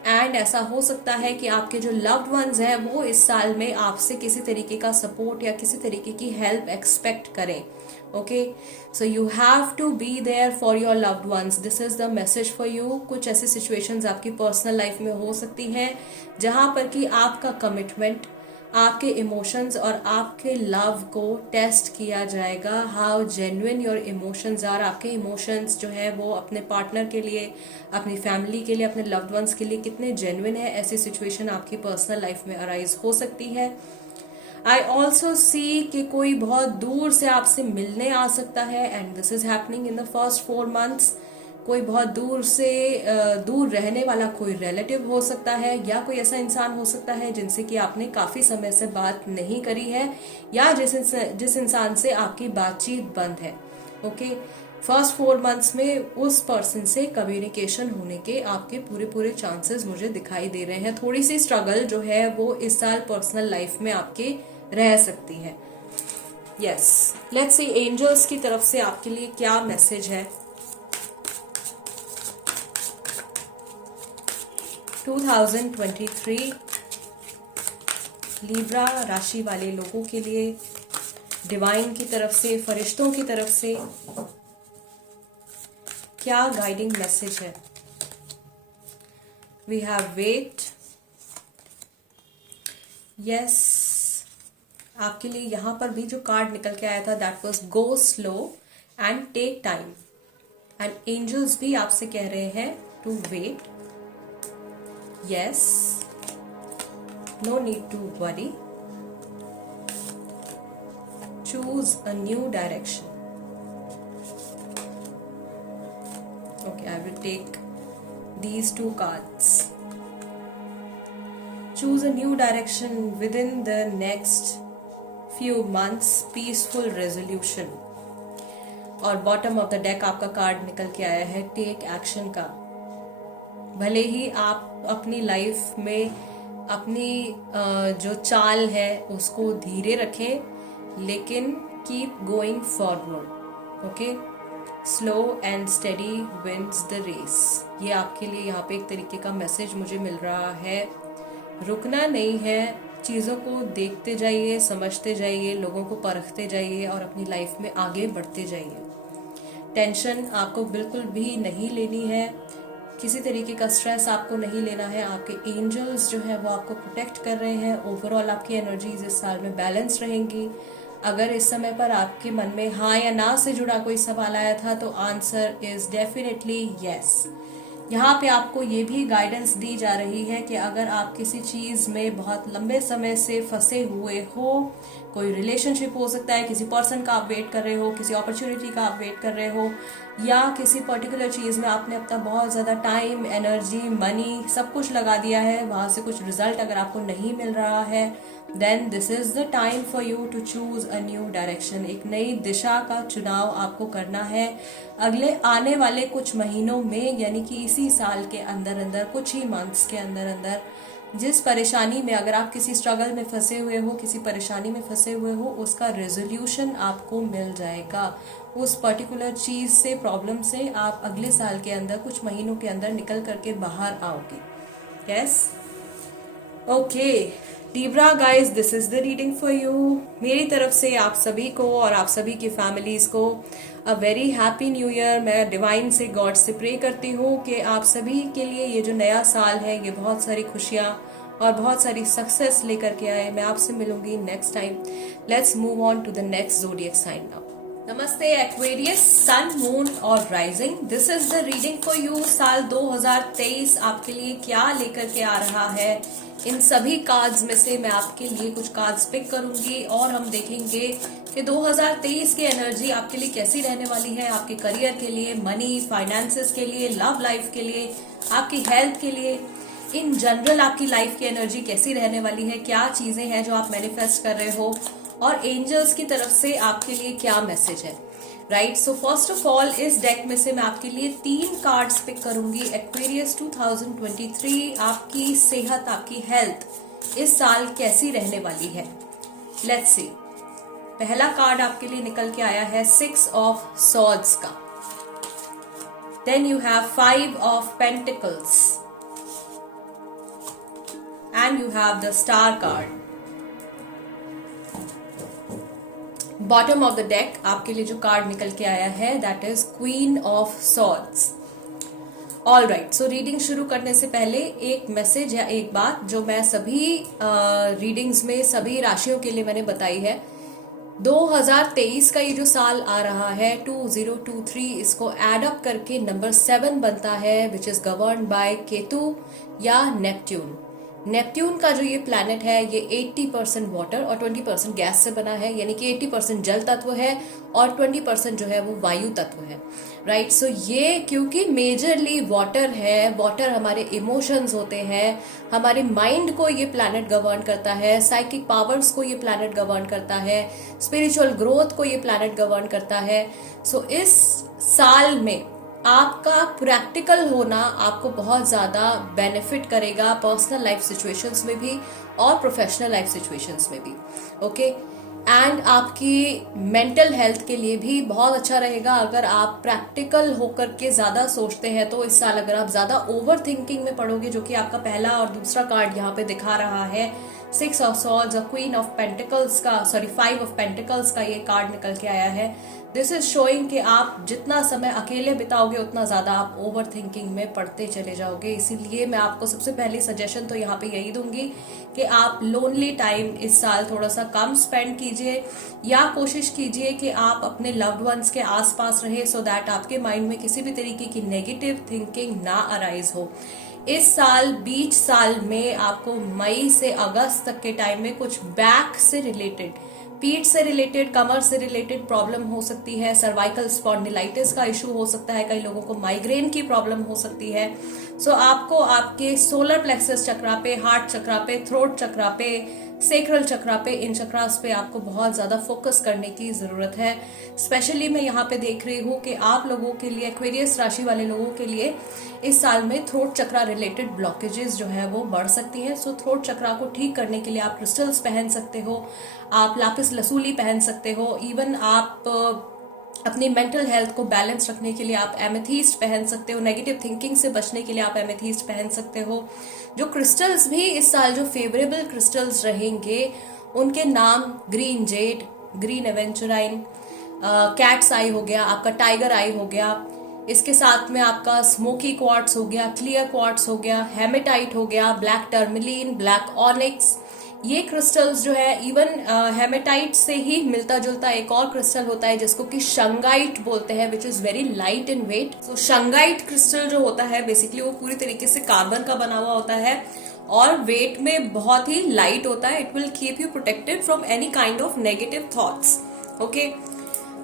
एंड ऐसा हो सकता है कि आपके जो लव्ड वंस हैं वो इस साल में आपसे किसी तरीके का सपोर्ट या किसी तरीके की हेल्प एक्सपेक्ट करें। Okay, so you have to be there for your loved ones, this is the message for you. कुछ ऐसी सिचुएशंस आपकी पर्सनल लाइफ में हो सकती हैं जहां पर कि आपका कमिटमेंट, आपके इमोशंस और आपके लव को टेस्ट किया जाएगा। How genuine your emotions are, आपके इमोशंस जो है वो अपने पार्टनर के लिए, अपनी फैमिली के लिए, अपने लव्ड वंस के लिए कितने जेन्युइन है। ऐसी सिचुएशन आपकी पर्सनल लाइफ में अराइज हो सकती है। आई ऑल्सो सी कि कोई बहुत दूर से आपसे मिलने आ सकता है and this is happening in the first 4 months। कोई बहुत दूर से दूर रहने वाला कोई रिलेटिव हो सकता है, या कोई ऐसा इंसान हो सकता है जिनसे कि आपने काफी समय से बात नहीं करी है, या जिस इंसान से आपकी बातचीत बंद है। ओके, फर्स्ट 4 months में उस पर्सन से कम्युनिकेशन होने के आपके पूरे चांसेस मुझे दिखाई दे रहे हैं। थोड़ी सी स्ट्रगल जो है वो इस साल पर्सनल लाइफ में आपके रह सकती है। यस, लेट्स सी एंजल्स की तरफ से आपके लिए क्या मैसेज है 2023 लीब्रा राशि वाले लोगों के लिए। डिवाइन की तरफ से, फरिश्तों की तरफ से क्या गाइडिंग मैसेज है? वी हैव वेट, यस आपके लिए यहाँ पर भी जो कार्ड निकल के आया था that was go slow and take time, and angels भी आपसे कह रहे हैं to wait, yes, no need to worry, choose a new direction. Okay, I will take these two cards. Choose a new direction within the next few months. Peaceful resolution. और bottom of the deck आपका card निकल के आया है take action का. भले ही आप अपनी लाइफ में अपनी जो चाल है उसको धीरे रखें, लेकिन keep going forward. Okay, slow and steady wins the race. ये आपके लिए यहाँ पे एक तरीके का मैसेज मुझे मिल रहा है. रुकना नहीं है, चीज़ों को देखते जाइए, समझते जाइए, लोगों को परखते जाइए और अपनी लाइफ में आगे बढ़ते जाइए. टेंशन आपको बिल्कुल भी नहीं लेनी है, किसी तरीके का स्ट्रेस आपको नहीं लेना है. आपके एंजल्स जो है वो आपको प्रोटेक्ट कर रहे हैं. ओवरऑल आपकी एनर्जीज इस साल में बैलेंस रहेंगी. अगर इस समय पर आपके मन में हाँ या ना से जुड़ा कोई सवाल आया था तो आंसर इज डेफिनेटली यस. यहाँ पे आपको ये भी गाइडेंस दी जा रही है कि अगर आप किसी चीज में बहुत लंबे समय से फंसे हुए हो, कोई रिलेशनशिप हो सकता है, किसी पर्सन का आप वेट कर रहे हो, किसी अपॉर्चुनिटी का आप वेट कर रहे हो, या किसी पर्टिकुलर चीज में आपने अपना बहुत ज्यादा टाइम, एनर्जी, मनी सब कुछ लगा दिया है, वहां से कुछ रिजल्ट अगर आपको नहीं मिल रहा है, then this is the time for you to choose a new direction. एक नई दिशा का चुनाव आपको करना है अगले आने वाले कुछ महीनों में, यानी कि इसी साल के अंदर अंदर, कुछ ही मंथ्स के अंदर अंदर. जिस परेशानी में, अगर आप किसी स्ट्रगल में फंसे हुए हो, किसी परेशानी में फंसे हुए हो, उसका रेजोल्यूशन आपको मिल जाएगा. उस पर्टिकुलर चीज से, प्रॉब्लम से आप अगले साल के अंदर, कुछ महीनों के अंदर निकल करके बाहर आओगे. Yes, okay Libra guys, this is the reading for you. मेरी तरफ से आप सभी को और आप सभी की फैमिलीज को a very happy new year. मैं डिवाइन से, गॉड से प्रे करती हूँ कि आप सभी के लिए ये जो नया साल है ये बहुत सारी खुशियाँ और बहुत सारी सक्सेस लेकर के आए. मैं आपसे मिलूंगी next time. Let's move on to the next zodiac sign now. नमस्ते एक्वेरियस, सन, मून और rising. This is the reading for you. साल 2023 आपके लिए क्या लेकर के आ रहा है, इन सभी कार्ड्स में से मैं आपके लिए कुछ कार्ड्स पिक करूंगी और हम देखेंगे कि 2023 की एनर्जी आपके लिए कैसी रहने वाली है. आपके करियर के लिए, मनी, फाइनेंसेस के लिए, लव लाइफ के लिए, आपकी हेल्थ के लिए, इन जनरल आपकी लाइफ की एनर्जी कैसी रहने वाली है, क्या चीजें हैं जो आप मैनिफेस्ट कर रहे हो, और एंजल्स की तरफ से आपके लिए क्या मैसेज है. Right, so first of all इस डेक में से मैं आपके लिए 3 कार्ड्स पिक करूंगी. एक्वेरियस 2023, आपकी सेहत, आपकी हेल्थ इस साल कैसी रहने वाली है. Let's see. पहला कार्ड आपके लिए निकल के आया है 6 ऑफ सॉर्ड्स का. Then you have 5 of pentacles and you have the star card. Bottom of the deck आपके लिए जो कार्ड निकल के आया है that is queen of swords. All right, so reading शुरू करने से पहले एक मैसेज या एक बात जो मैं सभी रीडिंग्स में सभी राशियों के लिए मैंने बताई है. 2023 का ये जो साल आ रहा है 2023, इसको एड अप करके नंबर 7 बनता है, which is governed bye Ketu या नेपट्यून. नेपट्यून का जो ये प्लैनेट है ये 80% वाटर और 20% गैस से बना है, यानी कि 80% जल तत्व है और 20% जो है वो वायु तत्व है. राइट, सो ये क्योंकि मेजरली वाटर है, वाटर हमारे इमोशंस होते हैं, हमारे माइंड को ये प्लैनेट गवर्न करता है, साइकिक पावर्स को ये प्लैनेट गवर्न करता है, स्पिरिचुअल ग्रोथ को ये प्लैनेट गवर्न करता है. सो इस साल में आपका प्रैक्टिकल होना आपको बहुत ज्यादा बेनिफिट करेगा, पर्सनल लाइफ सिचुएशंस में भी और प्रोफेशनल लाइफ सिचुएशंस में भी. ओके, एंड आपकी मेंटल हेल्थ के लिए भी बहुत अच्छा रहेगा. अगर आप प्रैक्टिकल होकर के ज्यादा सोचते हैं तो इस साल अगर आप ज्यादा ओवर थिंकिंग में पड़ोगे, जो कि आपका पहला और दूसरा कार्ड यहाँ पे दिखा रहा है, 6 ऑफ सॉर्ड्स और क्वीन ऑफ पेंटिकल्स का, सॉरी 5 ऑफ पेंटिकल्स का ये कार्ड निकल के आया है. दिस इज शोइंग कि आप जितना समय अकेले बिताओगे उतना ज्यादा आप ओवर थिंकिंग में पड़ते चले जाओगे। इसीलिए मैं आपको सबसे पहली सजेशन तो यहाँ पे यही दूंगी कि आप लोनली टाइम इस साल थोड़ा सा कम स्पेंड कीजिए, या कोशिश कीजिए कि आप अपने लव्ड वंस के आसपास रहे, सो दैट आपके माइंड में किसी भी तरीके की नेगेटिव थिंकिंग ना अराइज हो। इस साल बीच साल में आपको मई से अगस्त तक के टाइम में कुछ बैक से रिलेटेड, पीठ से रिलेटेड, कमर से रिलेटेड प्रॉब्लम हो सकती है, सर्वाइकल स्पॉन्डिलाइटिस का इशू हो सकता है, कई लोगों को माइग्रेन की प्रॉब्लम हो सकती है। सो आपको आपके सोलर प्लेक्सस चक्रा पे, हार्ट चक्रा पे, थ्रोट चक्रा पे, सेक्रल चक्रा पे, इन चक्रास पे आपको बहुत ज्यादा फोकस करने की जरूरत है। स्पेशली मैं यहाँ पे देख रही हूँ कि आप लोगों के लिए, एक्वेरियस राशि वाले लोगों के लिए इस साल में थ्रोट चक्रा रिलेटेड ब्लॉकेजेस जो है वो बढ़ सकती हैं। सो थ्रोट चक्रा को ठीक करने के लिए आप क्रिस्टल्स पहन सकते हो, आप लापिस लसूली पहन सकते हो, इवन आप अपनी मेंटल हेल्थ को बैलेंस रखने के लिए आप एमेथीस्ट पहन सकते हो, नेगेटिव थिंकिंग से बचने के लिए आप एमेथीस्ट पहन सकते हो। जो क्रिस्टल्स भी इस साल जो फेवरेबल क्रिस्टल्स रहेंगे उनके नाम green jade, green aventurine, cat's आई हो गया, आपका टाइगर आई हो गया, इसके साथ में आपका स्मोकी क्वार्ट्स हो गया, क्लियर क्वार्ट्स हो गया, हेमेटाइट हो गया, ब्लैक टर्मलीन, ब्लैक ऑनिक्स। ये क्रिस्टल्स जो है, इवन हेमेटाइट से ही मिलता जुलता एक और क्रिस्टल होता है जिसको कि शंगाइट बोलते हैं, which is very light in weight. So shungite crystal जो होता है बेसिकली वो पूरी तरीके से कार्बन का बना हुआ होता है और वेट में बहुत ही लाइट होता है। It will keep you protected from any kind of negative thoughts. Okay,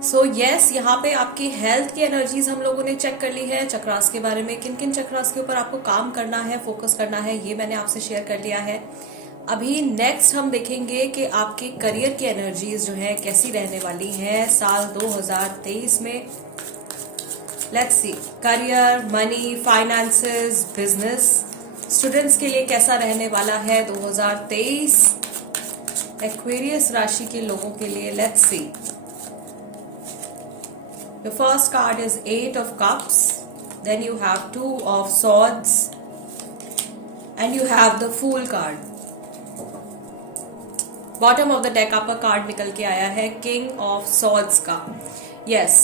so yes, यहाँ पे आपकी हेल्थ की एनर्जीज हम लोगों ने चेक कर ली है। चक्रास के बारे में, किन किन चक्रास के ऊपर आपको काम करना है, फोकस करना है, ये मैंने आपसे शेयर कर लिया है। अभी नेक्स्ट हम देखेंगे कि आपके करियर की एनर्जीज जो है कैसी रहने वाली है साल 2023 में। Let's see, career, money, finances, business, students के लिए कैसा रहने वाला है 2023 एक्वेरियस राशि के लोगों के लिए। Let's see, the first card is 8 of cups, then you have 2 of swords and you have the fool card. Bottom of the deck आपका कार्ड निकल के आया है किंग ऑफ सॉर्ड्स का। Yes,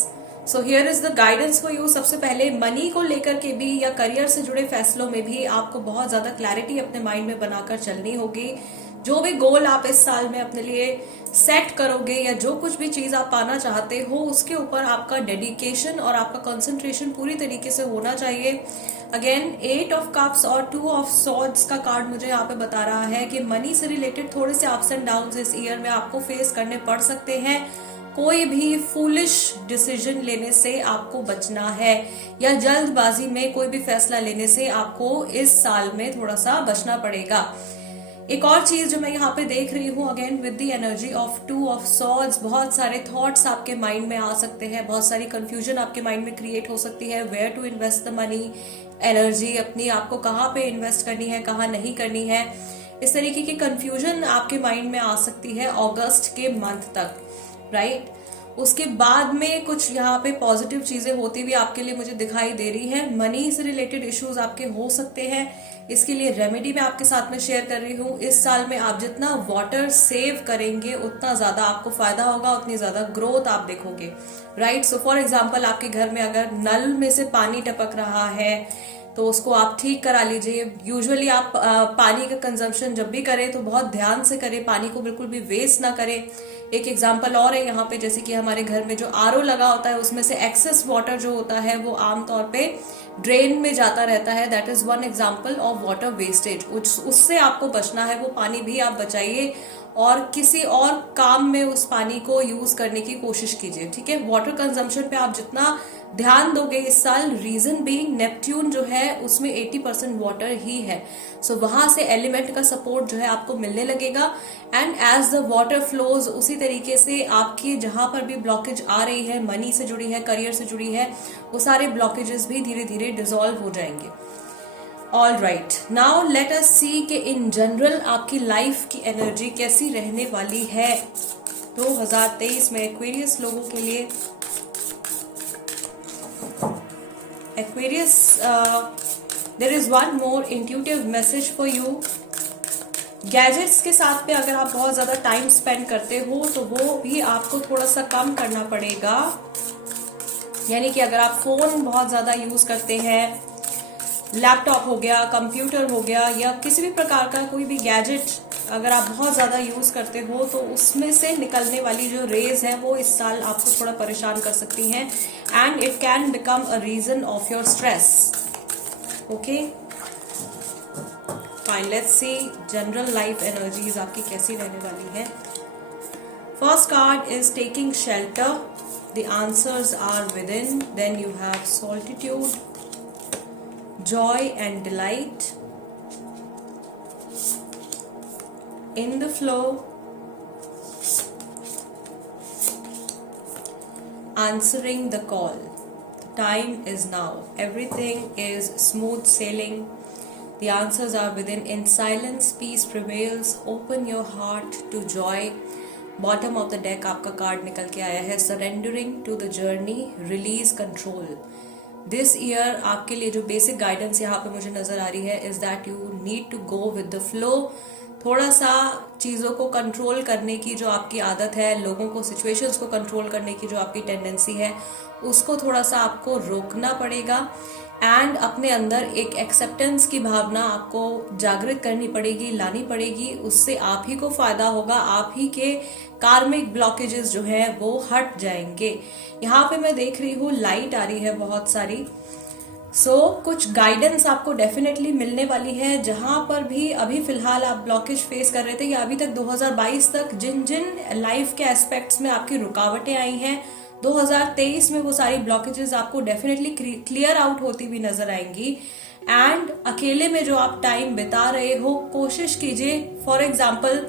so here is the guidance for you. सबसे पहले money को लेकर के भी या करियर से जुड़े फैसलों में भी आपको बहुत ज्यादा क्लैरिटी अपने माइंड में बनाकर चलनी होगी। जो भी गोल आप इस साल में अपने लिए सेट करोगे या जो कुछ भी चीज आप पाना चाहते हो उसके ऊपर आपका डेडिकेशन और आपका कंसंट्रेशन पूरी तरीके से होना चाहिए। अगेन 8 ऑफ कप्स और 2 ऑफ सॉर्ड्स का कार्ड मुझे यहाँ पे बता रहा है कि मनी से रिलेटेड थोड़े से अप्स एंड डाउन्स इस ईयर में आपको फेस करने पड़ सकते हैं। कोई भी फूलिश डिसीजन लेने से आपको बचना है या जल्दबाजी में कोई भी फैसला लेने से आपको इस साल में थोड़ा सा बचना पड़ेगा। एक और चीज जो मैं यहाँ पे देख रही हूँ, again with the energy of 2 of swords, बहुत सारे थॉट्स आपके माइंड में आ सकते हैं, बहुत सारी कंफ्यूजन आपके माइंड में क्रिएट हो सकती है। Where to invest the money, energy अपनी आपको कहाँ पे इन्वेस्ट करनी है, कहाँ नहीं करनी है, इस तरीके की कंफ्यूजन आपके माइंड में आ सकती है अगस्त के मंथ तक, राइट। उसके बाद में कुछ यहाँ पे पॉजिटिव चीजें होती हुई आपके लिए मुझे दिखाई दे रही है। मनी से रिलेटेड इश्यूज आपके हो सकते हैं, इसके लिए रेमेडी मैं आपके साथ में शेयर कर रही हूँ। इस साल में आप जितना वाटर सेव करेंगे उतना ज्यादा आपको फायदा होगा, उतनी ज्यादा ग्रोथ आप देखोगे, राइट। सो फॉर एग्जाम्पल आपके घर में अगर नल में से पानी टपक रहा है तो उसको आप ठीक करा लीजिए। यूजुअली आप पानी का कंजम्पशन जब भी करें तो बहुत ध्यान से करें, पानी को बिल्कुल भी वेस्ट ना करें। एक एग्जांपल और है यहाँ पे, जैसे कि हमारे घर में जो आरओ लगा होता है उसमें से एक्सेस वाटर जो होता है वो आमतौर पे ड्रेन में जाता रहता है। That is one example of water wastage. उससे आपको बचना है, वो पानी भी आप बचाइए और किसी और काम में उस पानी को यूज करने की कोशिश कीजिए, ठीक है। वाटर कंजम्पशन पे आप जितना ध्यान दोगे इस साल, रीजन बीइंग नेपट्यून जो है उसमें 80% वाटर ही है। सो वहां से एलिमेंट का सपोर्ट जो है आपको मिलने लगेगा and as the water flows उसी तरीके से आपकी जहां पर भी ब्लॉकेज आ रही है, मनी से जुड़ी है, करियर से जुड़ी है, वो सारे ब्लॉकेजेस भी धीरे धीरे डिसॉल्व हो जाएंगे। All right, now let us see कि इन जनरल आपकी लाइफ की एनर्जी कैसी रहने वाली है 2023 में एक्वेरियस लोगों के लिए। Aquarius, there is one more intuitive message for you gadgets के साथ में अगर आप बहुत ज्यादा टाइम स्पेंड करते हो तो वो भी आपको थोड़ा सा कम करना पड़ेगा। यानी कि अगर आप फोन बहुत ज्यादा यूज करते हैं, लैपटॉप हो गया, कंप्यूटर हो गया, या किसी भी प्रकार का कोई भी गैजेट अगर आप बहुत ज्यादा यूज करते हो तो उसमें से निकलने वाली जो रेज है वो इस साल आपको थोड़ा परेशान कर सकती हैं, and it can become a reason of your stress. Okay fine, let's see general life energies आपकी कैसी रहने वाली है। First card is taking shelter, the answers are within, then you have solitude, joy and delight, in the flow, answering the call. The time is now. Everything is smooth sailing. The answers are within. In silence, peace prevails. Open your heart to joy. Bottom of the deck आपका card निकल के आया है, surrendering to the journey, release control. This year आपके लिए जो basic guidance यहाँ पे मुझे नजर आ रही है is that you need to go with the flow. थोड़ा सा चीजों को कंट्रोल करने की जो आपकी आदत है, लोगों को, सिचुएशंस को कंट्रोल करने की जो आपकी टेंडेंसी है, उसको थोड़ा सा आपको रोकना पड़ेगा, एंड अपने अंदर एक एक्सेप्टेंस की भावना आपको जागृत करनी पड़ेगी, लानी पड़ेगी। उससे आप ही को फायदा होगा, आप ही के कार्मिक ब्लॉकेजेस जो है वो हट जाएंगे। यहाँ पे मैं देख रही हूँ लाइट आ रही है बहुत सारी, कुछ गाइडेंस आपको डेफिनेटली मिलने वाली है। जहां पर भी अभी फिलहाल आप ब्लॉकेज फेस कर रहे थे या अभी तक 2022 तक जिन जिन लाइफ के एस्पेक्ट्स में आपकी रुकावटें आई हैं, 2023 में वो सारी ब्लॉकेजेस आपको डेफिनेटली क्लियर आउट होती हुई नजर आएंगी। एंड अकेले में जो आप टाइम बिता रहे हो, कोशिश कीजिए, for example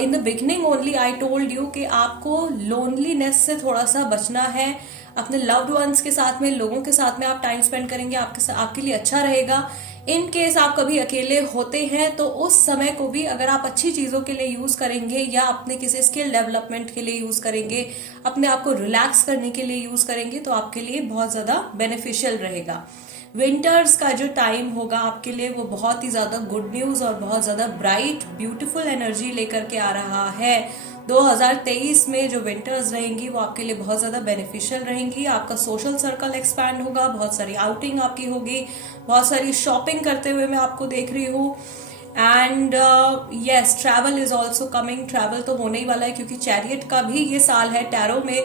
in the beginning only I told you कि आपको लोनलीनेस से थोड़ा सा बचना है। अपने लव्ड वंस के साथ में, लोगों के साथ में आप टाइम स्पेंड करेंगे, आपके लिए अच्छा रहेगा। इन केस आप कभी अकेले होते हैं तो उस समय को भी अगर आप अच्छी चीजों के लिए यूज करेंगे या अपने किसी स्किल डेवलपमेंट के लिए यूज करेंगे, अपने आप को रिलैक्स करने के लिए यूज करेंगे तो आपके लिए बहुत ज्यादा बेनिफिशियल रहेगा। विंटर्स का जो टाइम होगा आपके लिए वो बहुत ही ज्यादा गुड न्यूज और बहुत ज्यादा ब्राइट ब्यूटीफुल एनर्जी लेकर के आ रहा है। 2023 में जो विंटर्स रहेंगी वो आपके लिए बहुत ज्यादा बेनिफिशियल रहेंगी। आपका सोशल सर्कल एक्सपैंड होगा, बहुत सारी आउटिंग आपकी होगी, बहुत सारी शॉपिंग करते हुए मैं आपको देख रही हूँ। And yes, travel is also coming. Travel तो होने ही वाला है क्योंकि चैरियट का भी ये साल है। टैरो में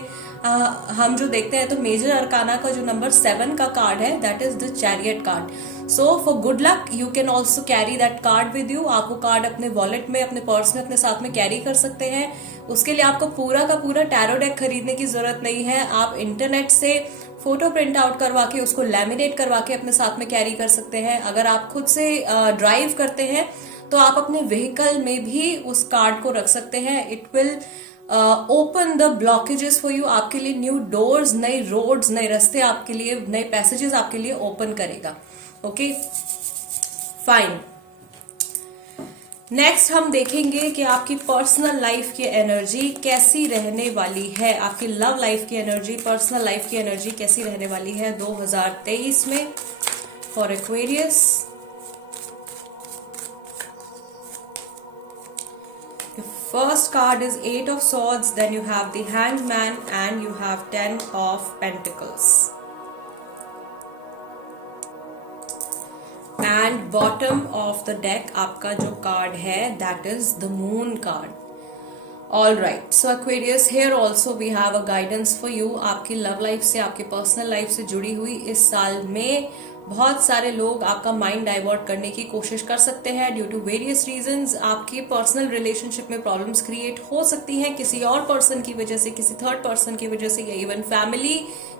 हम जो देखते हैं तो मेजर अरकाना का जो नंबर 7 का कार्ड है that is the chariot card. So for good luck you can also carry that card with you. आप वो कार्ड अपने वॉलेट में, अपने पर्स में, अपने साथ में कैरी कर सकते हैं। उसके लिए आपको पूरा का पूरा टैरो डेक खरीदने की जरूरत नहीं है। आप इंटरनेट से फोटो प्रिंट आउट करवा के उसको लैमिनेट करवा के अपने साथ में कैरी कर सकते हैं। अगर आप खुद से ड्राइव करते हैं तो आप अपने व्हीकल में भी उस कार्ड को रख सकते हैं। It will open the blockages for you. आपके लिए न्यू डोर्स, नए रोड्स, नए रास्ते आपके लिए, नए पैसेजेस आपके लिए ओपन करेगा। ओके फाइन, नेक्स्ट हम देखेंगे कि आपकी पर्सनल लाइफ की एनर्जी कैसी रहने वाली है। आपकी लव लाइफ की एनर्जी, पर्सनल लाइफ की एनर्जी कैसी रहने वाली है 2023 में for Aquarius. First card is 8 of Swords, then you have the Hanged Man and you have 10 of Pentacles. And bottom of the deck आपका जो card है that is the Moon card. Alright, so Aquarius, here also we have a guidance for you. आपकी love life से, आपकी personal life से जुड़ी हुई इस साल में बहुत सारे लोग आपका माइंड डाइवर्ट करने की कोशिश कर सकते हैं ड्यू टू वेरियस रीजंस। आपकी पर्सनल रिलेशनशिप में प्रॉब्लम्स क्रिएट हो सकती हैं किसी और पर्सन की वजह से, किसी थर्ड पर्सन की वजह से, या इवन फैमिली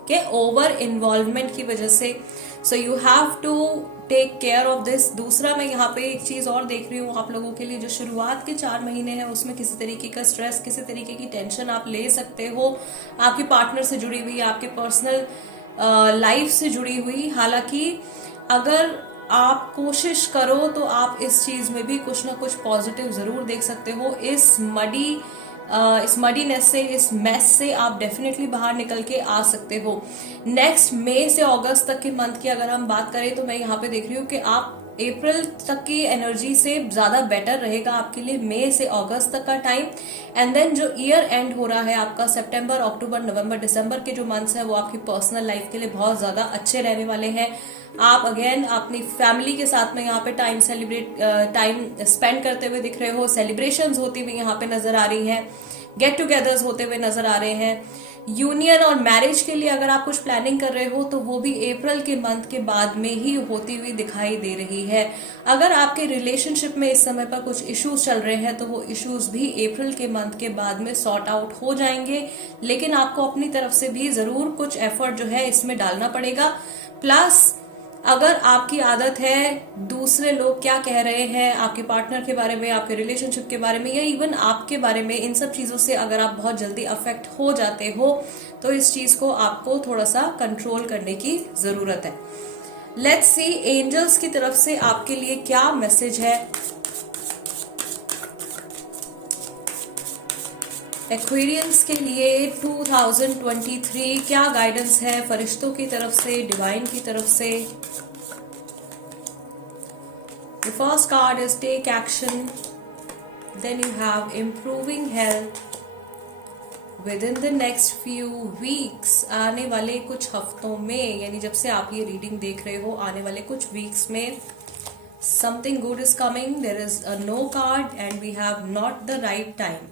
के ओवर इन्वॉल्वमेंट की वजह से। So you have to take care of this. दूसरा, मैं यहाँ पे एक चीज और देख रही हूँ आप लोगों के लिए, जो शुरुआत के 4 महीने हैं उसमें किसी तरीके का स्ट्रेस, किसी तरीके की टेंशन आप ले सकते हो, आपके पार्टनर से जुड़ी हुई, आपके पर्सनल लाइफ से जुड़ी हुई। हालांकि अगर आप कोशिश करो तो आप इस चीज में भी कुछ ना कुछ पॉजिटिव जरूर देख सकते हो। इस मडीनेस से, इस मेस से आप डेफिनेटली बाहर निकल के आ सकते हो। नेक्स्ट मई से अगस्त तक के मंथ की अगर हम बात करें तो मैं यहाँ पे देख रही हूँ कि आप अप्रैल तक की एनर्जी से ज्यादा बेटर रहेगा आपके लिए, मई से अगस्त तक का टाइम। एंड देन जो ईयर एंड हो रहा है आपका सितंबर, अक्टूबर, नवंबर, दिसंबर के जो मंथ्स है वो आपकी पर्सनल लाइफ के लिए बहुत ज्यादा अच्छे रहने वाले हैं। आप अगेन अपनी फैमिली के साथ में यहाँ पे टाइम स्पेंड करते हुए दिख रहे हो, सेलिब्रेशंस होती हुई यहाँ पे नजर आ रही हैं, गेट टुगेदर्स होते हुए नजर आ रहे हैं। यूनियन और मैरिज के लिए अगर आप कुछ प्लानिंग कर रहे हो तो वो भी अप्रैल के मंथ के बाद में ही होती हुई दिखाई दे रही है। अगर आपके रिलेशनशिप में इस समय पर कुछ इश्यूज चल रहे हैं तो वो इश्यूज भी अप्रैल के मंथ के बाद में सॉर्ट आउट हो जाएंगे, लेकिन आपको अपनी तरफ से भी जरूर कुछ एफर्ट जो है इसमें डालना पड़ेगा। प्लस अगर आपकी आदत है दूसरे लोग क्या कह रहे हैं आपके पार्टनर के बारे में, आपके रिलेशनशिप के बारे में, या इवन आपके बारे में, इन सब चीजों से अगर आप बहुत जल्दी अफेक्ट हो जाते हो तो इस चीज को आपको थोड़ा सा कंट्रोल करने की जरूरत है। लेट्स सी एंजल्स की तरफ से आपके लिए क्या मैसेज है। एक्वेरियंस के लिए 2023 क्या गाइडेंस है फरिश्तों की तरफ से, डिवाइन की तरफ से। The first card is take action. Then you have improving health. Within the next few weeks, आने वाले कुछ हफ्तों में, यानी जब से आप ये रीडिंग देख रहे हो, आने वाले कुछ वीक्स में something good is coming. There is a no card and we have not the right time.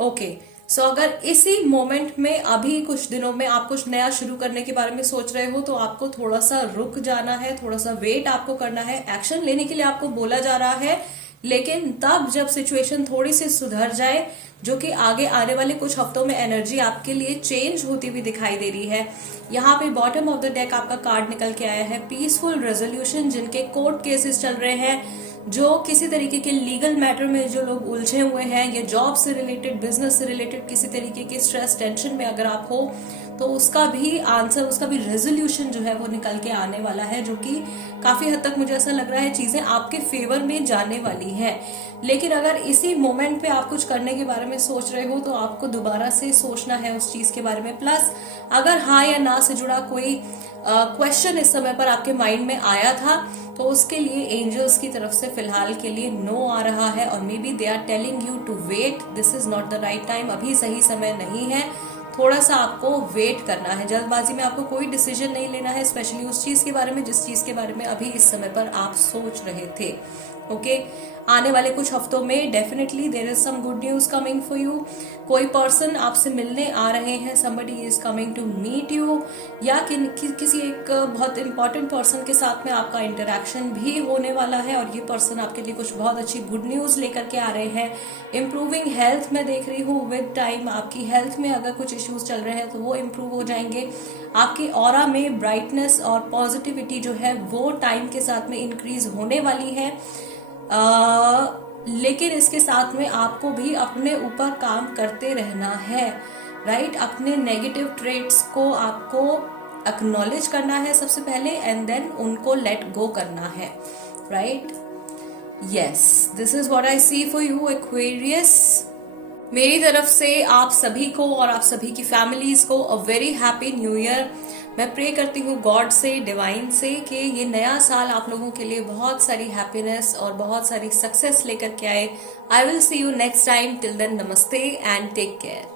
Okay so अगर इसी मोमेंट में अभी कुछ दिनों में आप कुछ नया शुरू करने के बारे में सोच रहे हो तो आपको थोड़ा सा रुक जाना है, थोड़ा सा वेट आपको करना है। एक्शन लेने के लिए आपको बोला जा रहा है, लेकिन तब जब सिचुएशन थोड़ी सी सुधर जाए, जो कि आगे आने वाले कुछ हफ्तों में एनर्जी आपके लिए चेंज होती हुई दिखाई दे रही है। यहाँ पे बॉटम ऑफ द डेक आपका कार्ड निकल के आया है पीसफुल रेजोल्यूशन। जिनके कोर्ट केसेस चल रहे हैं, जो किसी तरीके के लीगल मैटर में जो लोग उलझे हुए हैं, या जॉब से रिलेटेड, बिजनेस से रिलेटेड किसी तरीके के स्ट्रेस टेंशन में अगर आप हो तो उसका भी आंसर, उसका भी रेजोल्यूशन जो है वो निकल के आने वाला है, जो कि काफी हद तक मुझे ऐसा लग रहा है चीजें आपके फेवर में जाने वाली हैं। लेकिन अगर इसी मोमेंट पे आप कुछ करने के बारे में सोच रहे हो तो आपको दोबारा से सोचना है उस चीज के बारे में। प्लस अगर हाँ या ना से जुड़ा कोई क्वेश्चन इस समय पर आपके माइंड में आया था तो उसके लिए एंजल्स की तरफ से फिलहाल के लिए नो आ रहा है, और maybe they are telling you to wait, this is not the right time. अभी सही समय नहीं है, थोड़ा सा आपको वेट करना है। जल्दबाजी में आपको कोई डिसीजन नहीं लेना है, स्पेशली उस चीज के बारे में जिस चीज के बारे में अभी इस समय पर आप सोच रहे थे। ओके आने वाले कुछ हफ्तों में definitely there is some good news coming for you. कोई पर्सन आपसे मिलने आ रहे हैं, somebody is coming to meet you, या किसी एक बहुत इंपॉर्टेंट पर्सन के साथ में आपका इंटरेक्शन भी होने वाला है, और ये पर्सन आपके लिए कुछ बहुत अच्छी गुड न्यूज लेकर के आ रहे हैं। इम्प्रूविंग हेल्थ मैं देख रही हूँ विद टाइम। आपकी हेल्थ में अगर कुछ इश्यूज चल रहे हैं तो वो इम्प्रूव हो जाएंगे। आपकी ऑरा में ब्राइटनेस और पॉजिटिविटी जो है वो टाइम के साथ में इंक्रीज होने वाली है। लेकिन इसके साथ में आपको भी अपने ऊपर काम करते रहना है, राइट। अपने नेगेटिव ट्रेट्स को आपको एक्नॉलेज करना है सबसे पहले, एंड देन उनको लेट गो करना है, right. Yes, this is what I see for you Aquarius. मेरी तरफ से आप सभी को और आप सभी की फैमिलीज को a very happy new year. मैं प्रे करती हूँ गॉड से, डिवाइन से, कि ये नया साल आप लोगों के लिए बहुत सारी हैप्पीनेस और बहुत सारी सक्सेस लेकर के आए। I will see you next time. Till then नमस्ते एंड टेक केयर।